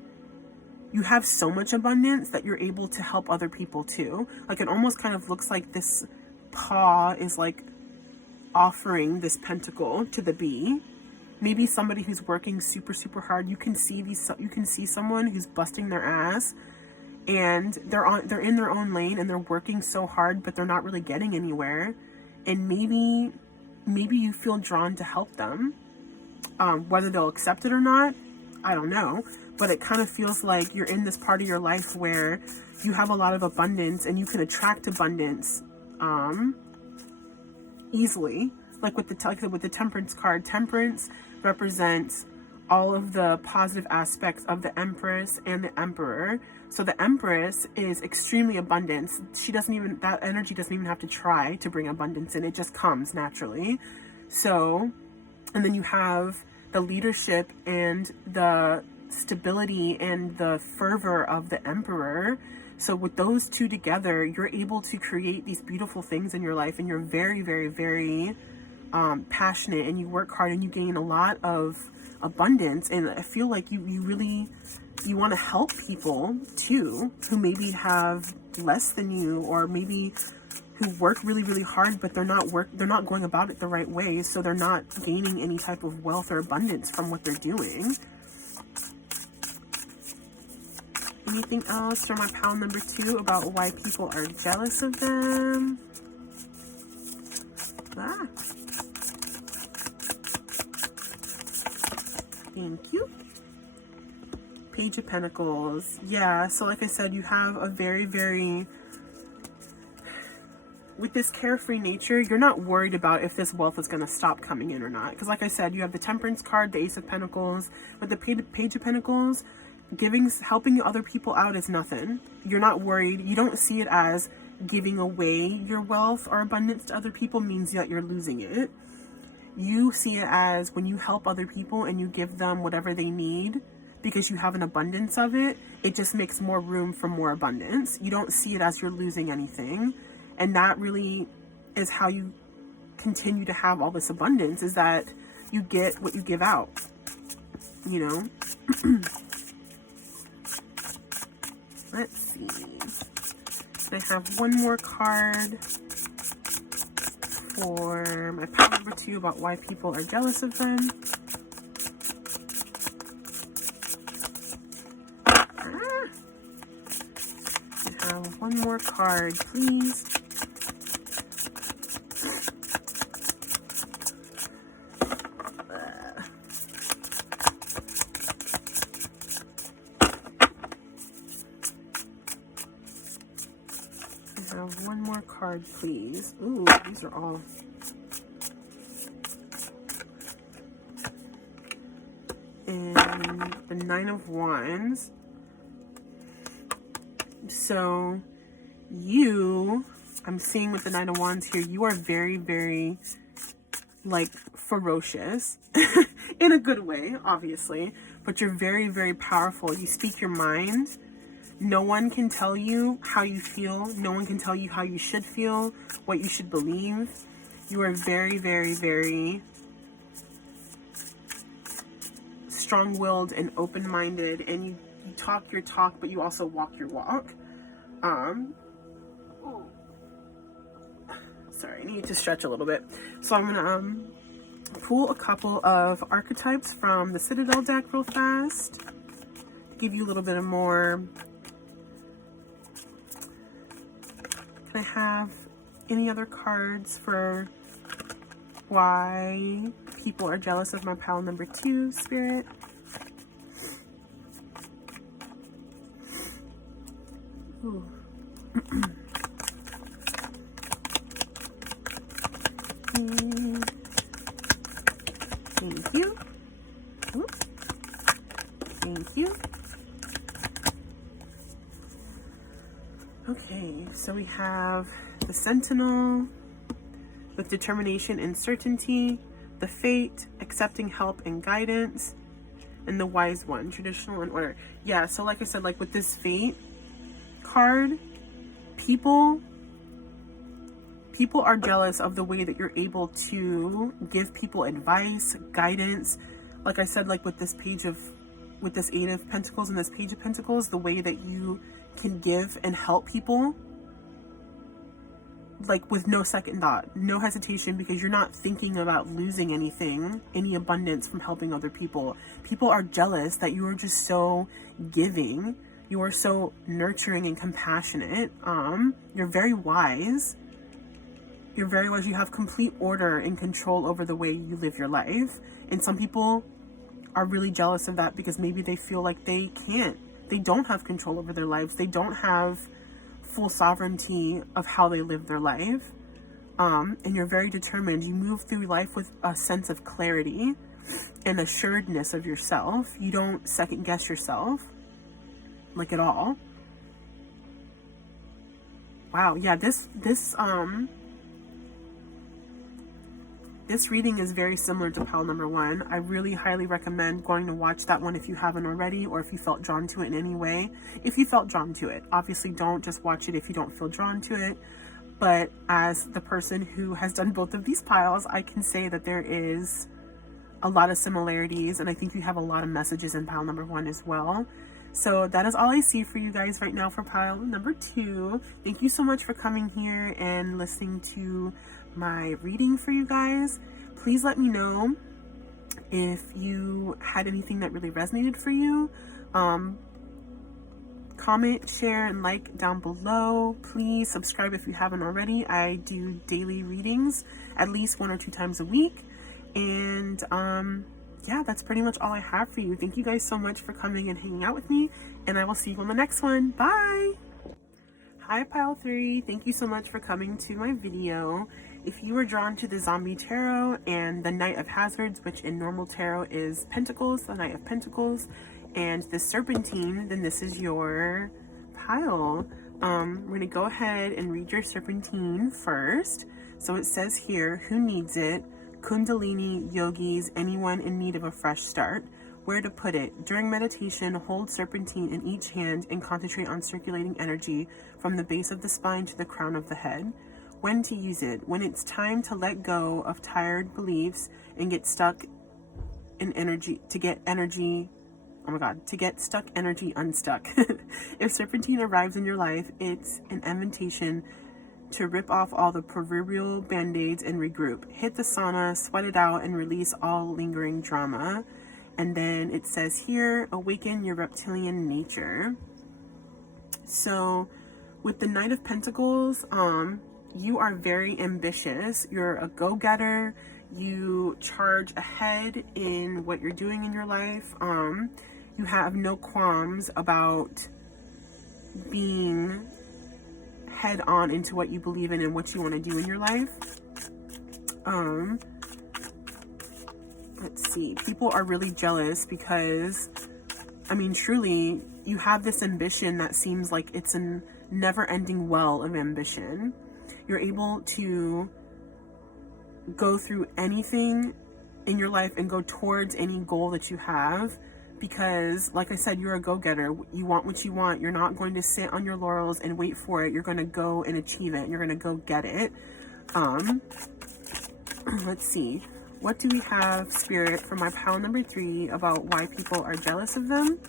you have so much abundance that you're able to help other people too. Like, it almost kind of looks like this paw is like offering this pentacle to the bee. Maybe somebody who's working super, super hard. You can see someone who's busting their ass, and they're in their own lane and they're working so hard, but they're not really getting anywhere. And maybe you feel drawn to help them. Whether they'll accept it or not, I don't know. But it kind of feels like you're in this part of your life where you have a lot of abundance and you can attract abundance easily. Like with the Temperance card, Temperance represents all of the positive aspects of the Empress and the Emperor. So the Empress is extremely abundant. That energy doesn't even have to try to bring abundance in. It just comes naturally. So, and then you have the leadership and the stability and the fervor of the Emperor. So with those two together, you're able to create these beautiful things in your life, and you're very, very, very passionate, and you work hard, and you gain a lot of abundance. And I feel like you want to help people too, who maybe have less than you, or maybe who work really, really hard, but they're not going about it the right way, so they're not gaining any type of wealth or abundance from what they're doing. Anything else for my pile number 2 about why people are jealous of them? Thank you. Page of Pentacles. Yeah, so like I said, you have a very, very... with this carefree nature, you're not worried about if this wealth is going to stop coming in or not. Because like I said, you have the Temperance card, the Ace of Pentacles. With the Page of Pentacles, helping other people out is nothing. You're not worried. You don't see it as giving away your wealth or abundance to other people means that you're losing it. You see it as when you help other people and you give them whatever they need, because you have an abundance of it, it just makes more room for more abundance. You don't see it as you're losing anything. And that really is how you continue to have all this abundance, is that you get what you give out, you know? Let's see. I have one more card for my pile number 2 about why people are jealous of them. I have one more card, please. One more card, please. Ooh, these are all... and the 9 of Wands. So, I'm seeing with the 9 of Wands here, you are very, very, like, ferocious. In a good way, obviously. But you're very, very powerful. You speak your mind. No one can tell you how you feel. No one can tell you how you should feel, what you should believe. You are very, very, very strong-willed and open-minded, and you talk your talk, but you also walk your walk. Sorry, I need to stretch a little bit. So I'm gonna pull a couple of archetypes from the Citadel deck real fast to give you a little bit of more. Can I have any other cards for why people are jealous of my pile number 2, Spirit? Ooh. Thank you. Ooh. Thank you. Okay, so we have the Sentinel with determination and certainty, the Fate, accepting help and guidance, and the Wise One, traditional and order. Yeah, so like I said, like with this Fate card, people are jealous of the way that you're able to give people advice, guidance. Like I said, like with this Page of with this Eight of Pentacles and this Page of Pentacles, the way that you can give and help people, like with no second thought, no hesitation, because you're not thinking about losing anything, any abundance from helping other people. People are jealous that you are just so giving. You are so nurturing and compassionate. You're very wise. You're very wise. You have complete order and control over the way you live your life. And some people are really jealous of that because maybe they feel like they don't have control over their lives. They don't have full sovereignty of how they live their life. And you're very determined. You move through life with a sense of clarity and assuredness of yourself. You don't second guess yourself, like, at all. Wow, yeah, this reading is very similar to pile number 1. I really highly recommend going to watch that one if you haven't already, or if you felt drawn to it in any way. If you felt drawn to it, obviously don't just watch it if you don't feel drawn to it. But as the person who has done both of these piles, I can say that there is a lot of similarities, and I think you have a lot of messages in pile number 1 as well. So that is all I see for you guys right now for pile number 2. Thank you so much for coming here and listening to my reading for you guys. Please let me know if you had anything that really resonated for you. Comment, share, and like down below. Please subscribe if you haven't already. I do daily readings at least 1 or 2 times a week. And yeah, that's pretty much all I have for you. Thank you guys so much for coming and hanging out with me, and I will see you on the next one. Bye! Hi pile 3, thank you so much for coming to my video. If you were drawn to the Zombie Tarot and the Knight of Hazards, which in normal tarot is Pentacles, the Knight of Pentacles, and the Serpentine, then this is your pile. We're going to go ahead and read your Serpentine first. So it says here, who needs it? Kundalini, yogis, anyone in need of a fresh start. Where to put it? During meditation, hold Serpentine in each hand and concentrate on circulating energy from the base of the spine to the crown of the head. When to use it? When it's time to let go of tired beliefs and get stuck in energy, to get stuck energy unstuck. If Serpentine arrives in your life, it's an invitation to rip off all the proverbial band-aids and regroup. Hit the sauna, sweat it out, and release all lingering drama. And then it says here, awaken your reptilian nature. So with the Knight of Pentacles, you are very ambitious. You're a go-getter. You charge ahead in what you're doing in your life. You have no qualms about being head on into what you believe in and what you want to do in your life. Let's see. People are really jealous because, I mean, truly, you have this ambition that seems like it's a never-ending well of ambition. You're able to go through anything in your life and go towards any goal that you have because, like I said, you're a go-getter. You want what you want. You're not going to sit on your laurels and wait for it. You're going to go and achieve it. You're going to go get it. Let's see. What do we have, Spirit, for my pile number 3 about why people are jealous of them?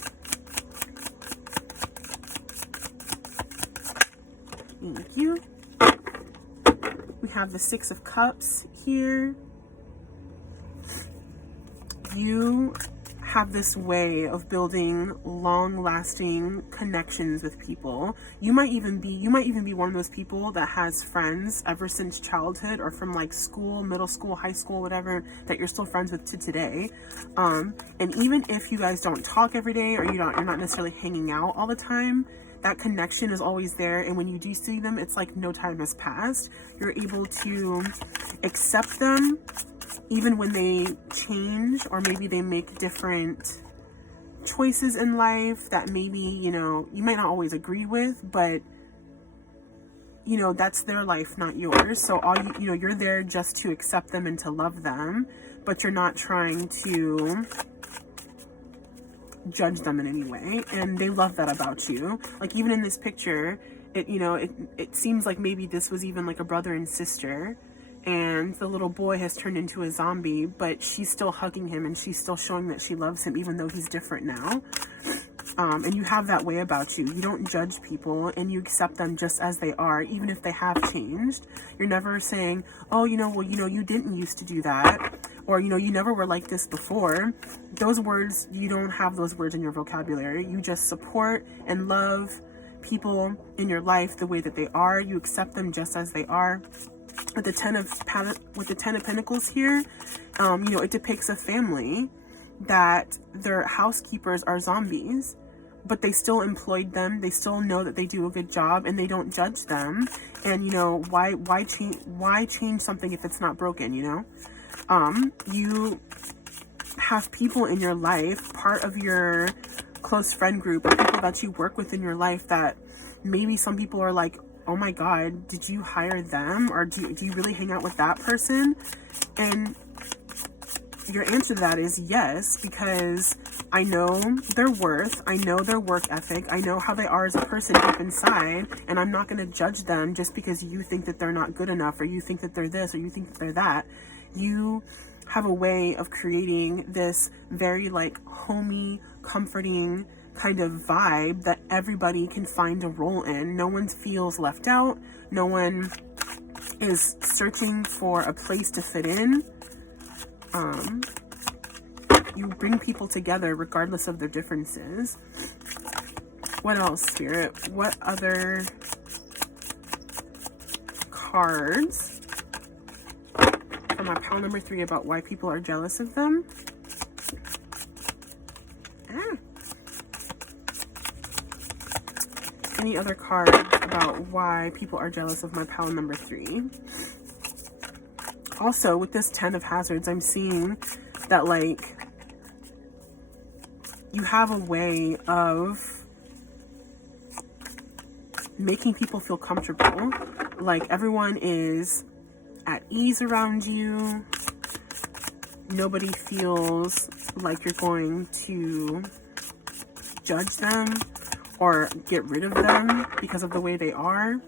Thank you. We have the 6 of Cups here. You have this way of building long-lasting connections with people. You might even be one of those people that has friends ever since childhood or from like school, middle school, high school, whatever, that you're still friends with to today. And even if you guys don't talk every day or you're not necessarily hanging out all the time, that connection is always there, and when you do see them, it's like no time has passed. You're able to accept them even when they change, or maybe they make different choices in life that maybe, you might not always agree with, but that's their life, not yours. So you're there just to accept them and to love them, but you're not trying to judge them in any way, and they love that about you. Like, even in this picture, it seems like maybe this was even like a brother and sister, and the little boy has turned into a zombie, but she's still hugging him and she's still showing that she loves him even though he's different now. And you have that way about you. You don't judge people and you accept them just as they are, even if they have changed. You're never saying, oh, you didn't used to do that. Or, you never were like this before. Those words, you don't have those words in your vocabulary. You just support and love people in your life the way that they are. You accept them just as they are. With the Ten of Pentacles here, it depicts a family that their housekeepers are zombies, but they still employed them. They still know that they do a good job and they don't judge them. And, why change something if it's not broken, You have people in your life, part of your close friend group, or people that you work with in your life that maybe some people are like, oh my God, did you hire them? Or do you really hang out with that person? And your answer to that is yes, because I know their worth, I know their work ethic, I know how they are as a person deep inside, and I'm not going to judge them just because you think that they're not good enough, or you think that they're this, or you think that they're that. You have a way of creating this very homey, comforting kind of vibe that everybody can find a role in. No one feels left out. No one is searching for a place to fit in. You bring people together regardless of their differences. What else, Spirit? What other cards for my pile number 3 about why people are jealous of them? Any other cards about why people are jealous of my pile number 3? Also, with this 10 of Hazards, I'm seeing that, you have a way of making people feel comfortable. Everyone is at ease around you. Nobody feels like you're going to judge them or get rid of them because of the way they are.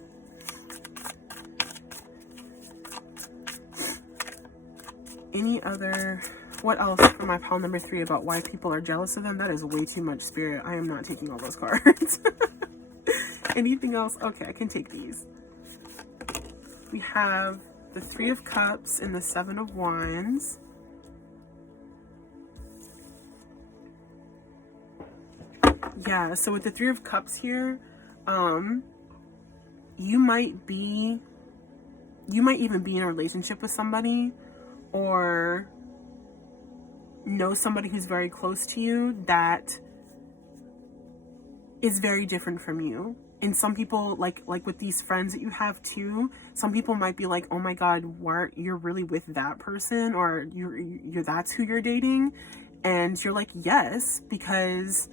What else for my pile number 3 about why people are jealous of them? That is way too much, Spirit. I am not taking all those cards. Anything else? Okay, I can take these. We have the 3 of Cups and the 7 of Wands. Yeah, so with the 3 of Cups here, you might even be in a relationship with somebody, or know somebody who's very close to you that is very different from you. And some people, like with these friends that you have too, some people might be like, oh my God, you're really with that person, or you're that's who you're dating. And you're like, yes, because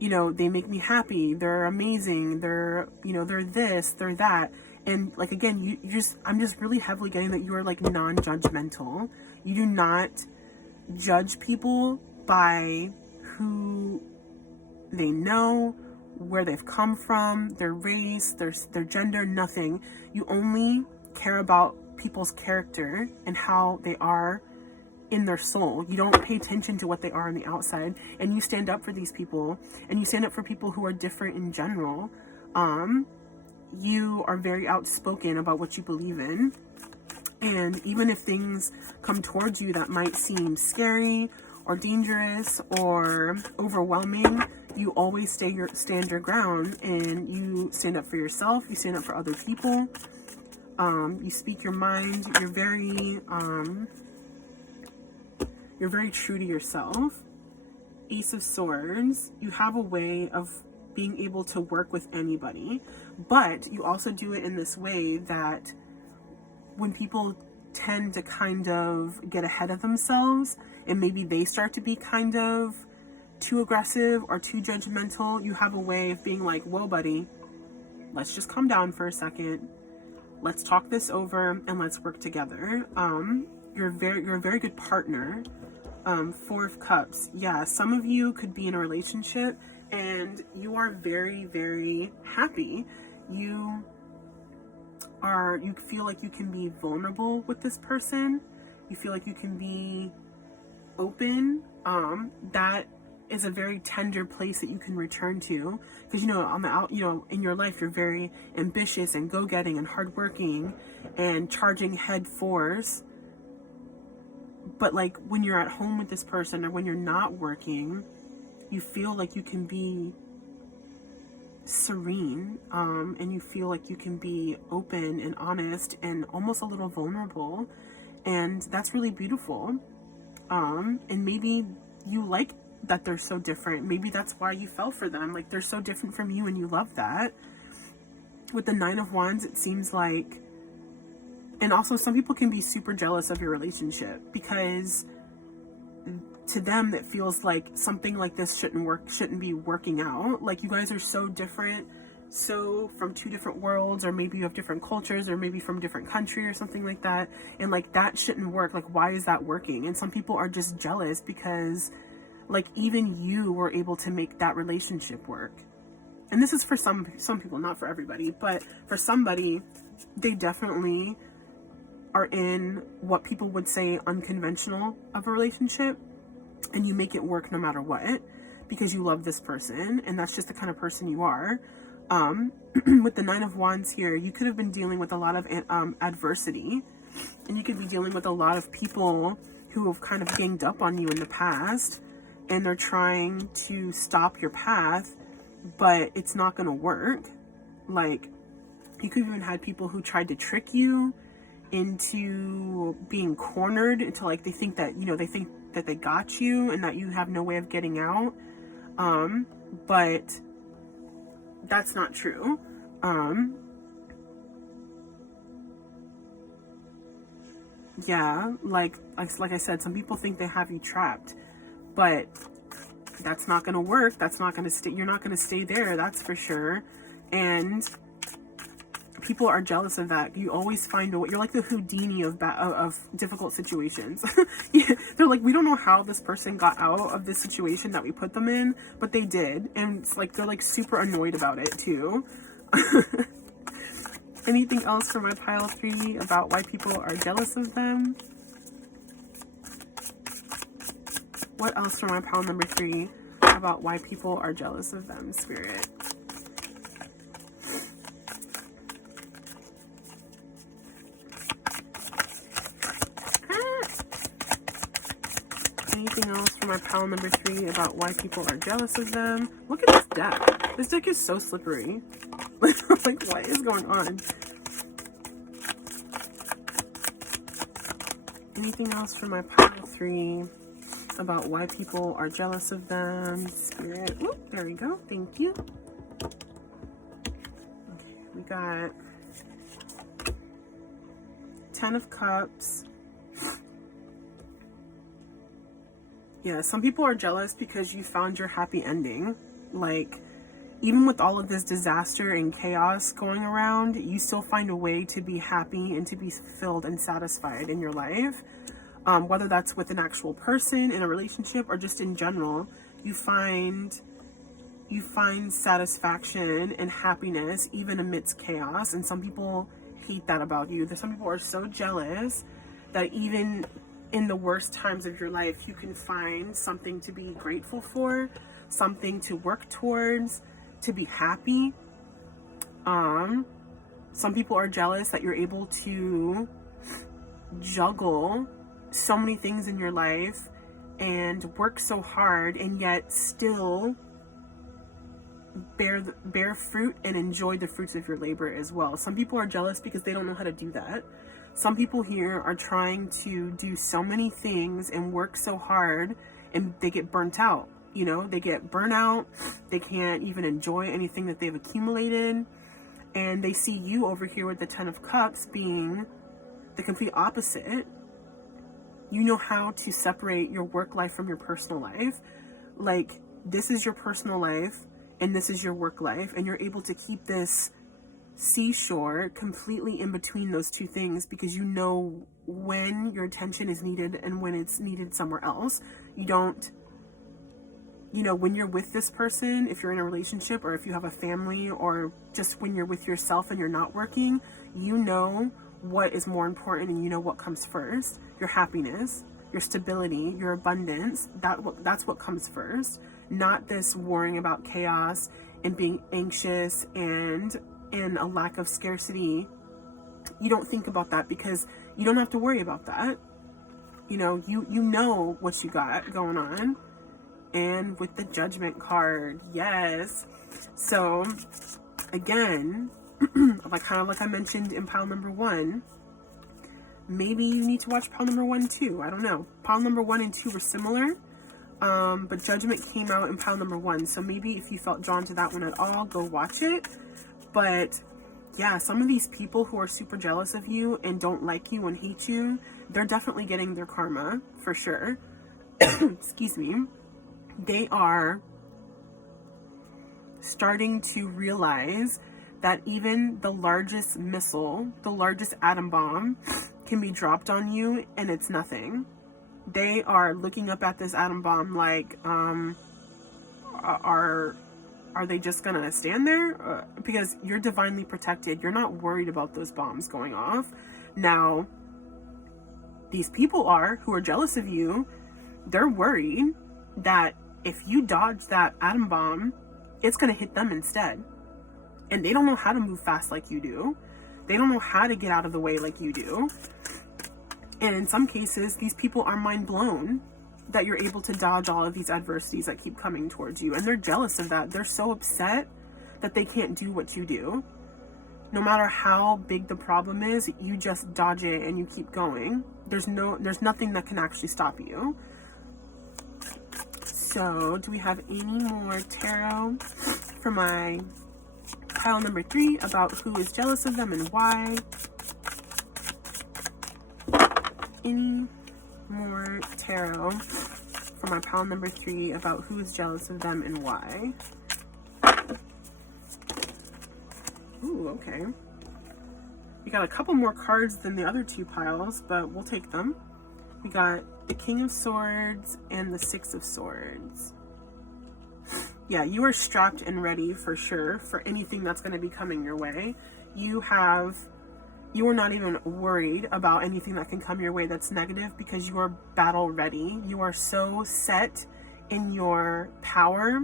they make me happy. They're amazing. They're this, they're that. And again, I'm just really heavily getting that you are non-judgmental. You do not judge people by who they know, where they've come from, their race, their gender, nothing. You only care about people's character and how they are in their soul. You don't pay attention to what they are on the outside, and you stand up for these people, and you stand up for people who are different in general. You are very outspoken about what you believe in, and even if things come towards you that might seem scary or dangerous or overwhelming, you always stand your ground, and you stand up for yourself. You stand up for other people. You speak your mind. You're very true to yourself. Ace of Swords, you have a way of being able to work with anybody, but you also do it in this way that when people tend to kind of get ahead of themselves and maybe they start to be kind of too aggressive or too judgmental, you have a way of being like, whoa, buddy, let's just calm down for a second. Let's talk this over and let's work together. You're a very good partner. 4 of Cups. Yeah, some of you could be in a relationship and you are very, very happy. You you feel like you can be vulnerable with this person. You feel like you can be open. That is a very tender place that you can return to, because on the out, in your life, you're very ambitious and go-getting and hardworking and charging head force. But like when you're at home with this person, or when you're not working, you feel like you can be serene, and you feel like you can be open and honest and almost a little vulnerable, and that's really beautiful. And maybe you like that they're so different. Maybe that's why you fell for them. Like, they're so different from you and you love that. With the 9 of Wands, it seems like, and also some people can be super jealous of your relationship, because to them it feels like something like this shouldn't be working out. Like, you guys are so different, so from 2 different worlds, or maybe you have different cultures, or maybe from a different country or something like that, and like that shouldn't work. Like, why is that working? And some people are just jealous because like even you were able to make that relationship work. And this is for some people, not for everybody, but for somebody, they definitely are in what people would say unconventional of a relationship, and you make it work no matter what, because you love this person, and that's just the kind of person you are. With the 9 of Wands here, you could have been dealing with a lot of adversity, and you could be dealing with a lot of people who have kind of ganged up on you in the past, and they're trying to stop your path, but it's not going to work. Like, you could have even had people who tried to trick you into being cornered, into like they think that they got you and that you have no way of getting out, but that's not true. Yeah, like I said, some people think they have you trapped, but that's not going to work. That's not going to stay. You're not going to stay there. That's for sure. And people are jealous of that. You always find a way. You're like the Houdini of difficult situations. Yeah, they're like, we don't know how this person got out of this situation that we put them in, but they did. And it's like, they're like super annoyed about it too. Anything else for my pile 3 about why people are jealous of them? What else for my pile number 3 about why people are jealous of them, Spirit? Anything else for my pile number 3 about why people are jealous of them? Look at this deck. This deck is so slippery. Like, what is going on? Anything else for my pile 3 about why people are jealous of them, Spirit? Ooh, there we go. Thank you. Okay, we got 10 of Cups. Yeah, some people are jealous because you found your happy ending. Like, even with all of this disaster and chaos going around, you still find a way to be happy and to be fulfilled and satisfied in your life. Whether that's with an actual person, in a relationship, or just in general, you find satisfaction and happiness even amidst chaos. And some people hate that about you. Some people are so jealous that even in the worst times of your life, you can find something to be grateful for, something to work towards, to be happy. Some people are jealous that you're able to juggle so many things in your life and work so hard, and yet still bear fruit and enjoy the fruits of your labor as well. Some people are jealous because they don't know how to do that. Some people here are trying to do so many things and work so hard, and they get burnt out. They get burnt out. They can't even enjoy anything that they've accumulated. And they see you over here with the 10 of Cups being the complete opposite. You know how to separate your work life from your personal life. Like, this is your personal life and this is your work life, and you're able to keep this seashore completely in between those two things, because you know when your attention is needed and when it's needed somewhere else. You you know, when you're with this person, if you're in a relationship or if you have a family, or just when you're with yourself and you're not working, you know what is more important, and you know what comes first. Your happiness, your stability, your abundance, that's what comes first. Not this worrying about chaos and being anxious and in a lack of scarcity. You don't think about that because you don't have to worry about that. You know, you know what you got going on. And with the Judgment card, yes. So again, like I mentioned in pile number 1, maybe you need to watch pile number 1 too. I don't know. Pile number 1 and 2 were similar, but Judgment came out in pile number 1. So maybe if you felt drawn to that one at all, go watch it. But yeah, some of these people who are super jealous of you and don't like you and hate you, they're definitely getting their karma for sure. Excuse me. They are starting to realize that even the largest missile, the largest atom bomb, can be dropped on you and it's nothing. They are looking up at this atom bomb like, are they just gonna stand there? Because you're divinely protected. You're not worried about those bombs going off. Now, these people who are jealous of you, they're worried that if you dodge that atom bomb, it's going to hit them instead. And they don't know how to move fast like you do. They don't know how to get out of the way like you do. And in some cases, these people are mind blown that you're able to dodge all of these adversities that keep coming towards you. And they're jealous of that. They're so upset that they can't do what you do. No matter how big the problem is, you just dodge it and you keep going. There's nothing that can actually stop you. So, do we have any more tarot for my pile number 3 about who is jealous of them and why? Any more tarot for my pile number 3 about who is jealous of them and why? Ooh, okay. We got a couple more cards than the other 2 piles, but we'll take them. We got the King of Swords and the 6 of Swords. Yeah, you are strapped and ready for sure for anything that's going to be coming your way. You are not even worried about anything that can come your way that's negative because you are battle ready. You are so set in your power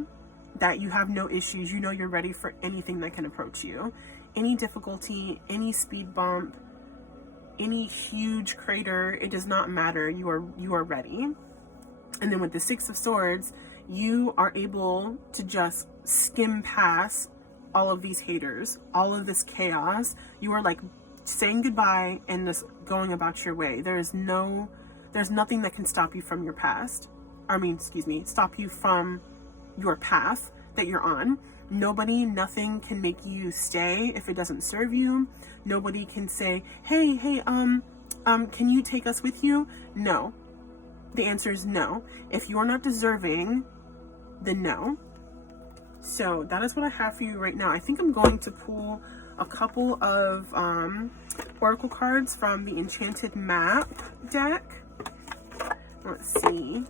that you have no issues. You know you're ready for anything that can approach you. Any difficulty, any speed bump, any huge crater, it does not matter. You are ready. And then with the 6 of Swords, you are able to just skim past all of these haters, all of this chaos. You are like saying goodbye and just going about your way. There's nothing that can stop you from your past. Stop you from your path that you're on. Nobody, nothing can make you stay if it doesn't serve you. Nobody can say, hey, can you take us with you? No. The answer is no. If you're not deserving, then no. So that is what I have for you right now. I think I'm going to pull a couple of oracle cards from the Enchanted Map deck. Let's see.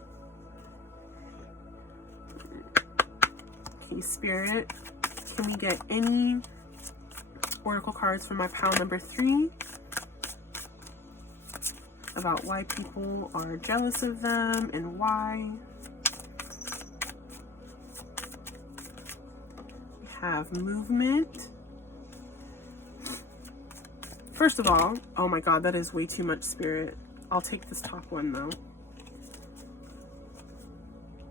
Okay, Spirit, can we get any oracle cards for my pile number 3 about why people are jealous of them and why? We have movement. First of all, oh my god, that is way too much, Spirit. I'll take this top one though.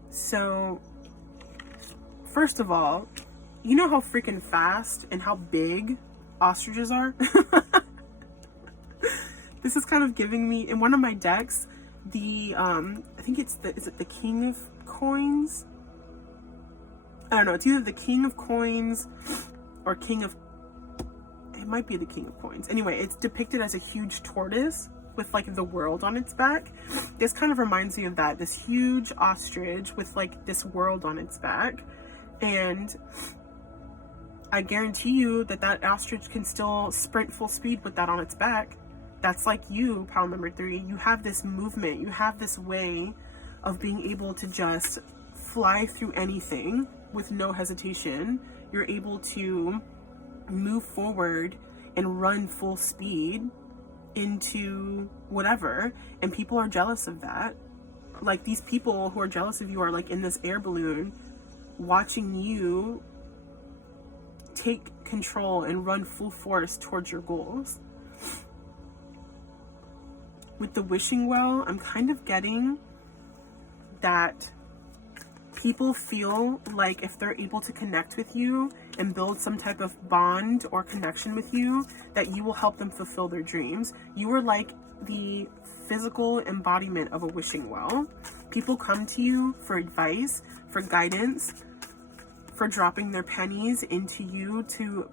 So, first of all, you know how freaking fast and how big ostriches are? This is kind of giving me, in one of my decks, the, I think is it the King of Coins? I don't know, it's either the King of Coins or it might be the King of Coins. Anyway, it's depicted as a huge tortoise with like the world on its back. This kind of reminds me of that, this huge ostrich with like this world on its back. And I guarantee you that ostrich can still sprint full speed with that on its back. That's like you, pile number 3. You have this movement. You have this way of being able to just fly through anything with no hesitation. You're able to move forward and run full speed into whatever, and people are jealous of that. Like, these people who are jealous of you are like in this air balloon watching you take control and run full force towards your goals. With the wishing well, I'm kind of getting that people feel like if they're able to connect with you and build some type of bond or connection with you, that you will help them fulfill their dreams. You are like the physical embodiment of a wishing well. People come to you for advice, for guidance, for dropping their pennies into you.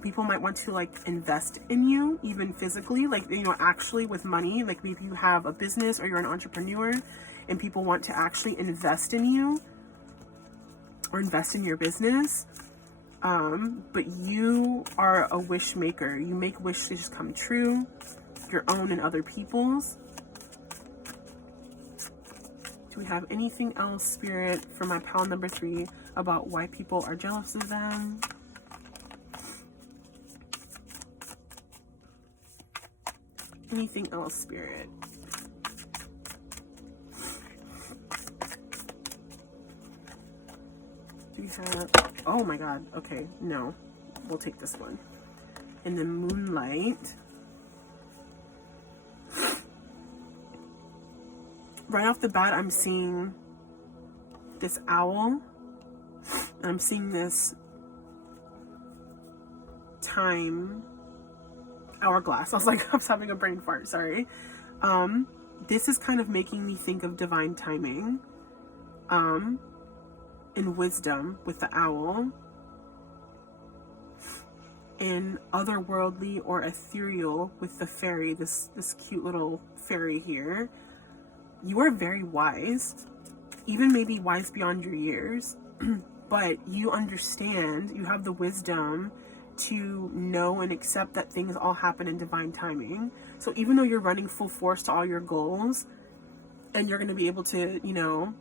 People might want to like invest in you, even physically, like, you know, actually with money. Like, maybe you have a business or you're an entrepreneur and people want to actually invest in you or invest in your business. But you are a wish maker. You make wishes come true, your own and other people's. Do we have anything else, Spirit, for my pal number 3 about why people are jealous of them? Anything else, Spirit? Do we have... Oh my God. Okay, no. We'll take this one. In the moonlight. Right off the bat, I'm seeing this owl. And I'm seeing this time hourglass. I was having a brain fart, sorry. This is kind of making me think of divine timing. And wisdom with the owl. And otherworldly or ethereal with the fairy, this cute little fairy here. You are very wise, even maybe wise beyond your years, but you understand, you have the wisdom to know and accept that things all happen in divine timing. So even though you're running full force to all your goals and you're going to be able to, you know,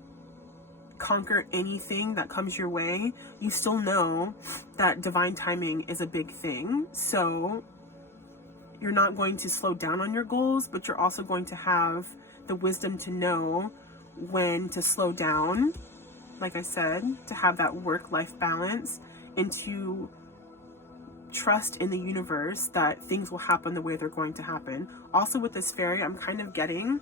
conquer anything that comes your way, you still know that divine timing is a big thing. So you're not going to slow down on your goals, but you're also going to have the wisdom to know when to slow down, like I said, to have that work-life balance, and to trust in the universe that things will happen the way they're going to happen. Also with this fairy, I'm kind of getting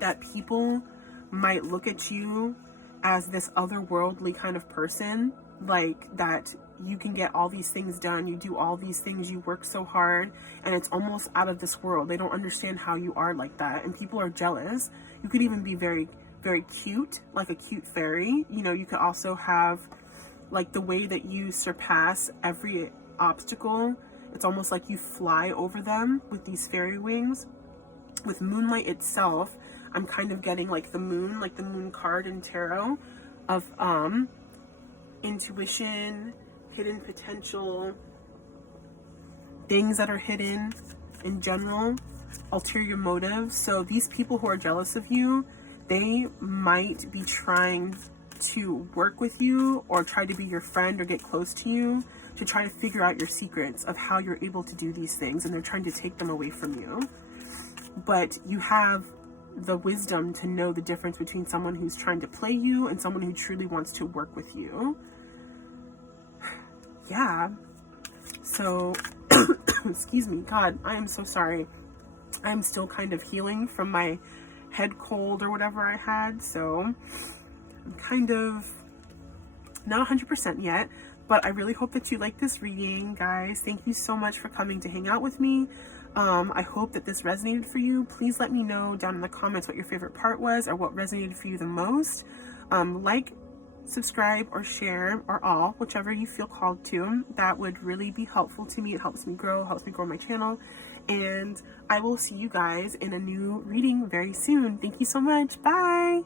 that people might look at you as this otherworldly kind of person, like that you can get all these things done, you do all these things, you work so hard, and it's almost out of this world. They don't understand how you are like that, and people are jealous. You could even be very, very cute, like a cute fairy. You know, you could also have like the way that you surpass every obstacle. It's almost like you fly over them with these fairy wings. With moonlight itself, I'm kind of getting like the moon card in tarot of intuition, hidden potential, things that are hidden in general, ulterior motives. So these people who are jealous of you, they might be trying to work with you or try to be your friend or get close to you to try to figure out your secrets of how you're able to do these things, and they're trying to take them away from you. But you have the wisdom to know the difference between someone who's trying to play you and someone who truly wants to work with you. Yeah. So, excuse me. God, I am so sorry. I'm still kind of healing from my head cold or whatever I had. So, I'm kind of not 100% yet. But I really hope that you like this reading, guys. Thank you so much for coming to hang out with me. I hope that this resonated for you. Please let me know down in the comments what your favorite part was or what resonated for you the most. Like, subscribe, or share, or all, whichever you feel called to. That would really be helpful to me. It helps me grow my channel. And I will see you guys in a new reading very soon. Thank you so much. Bye.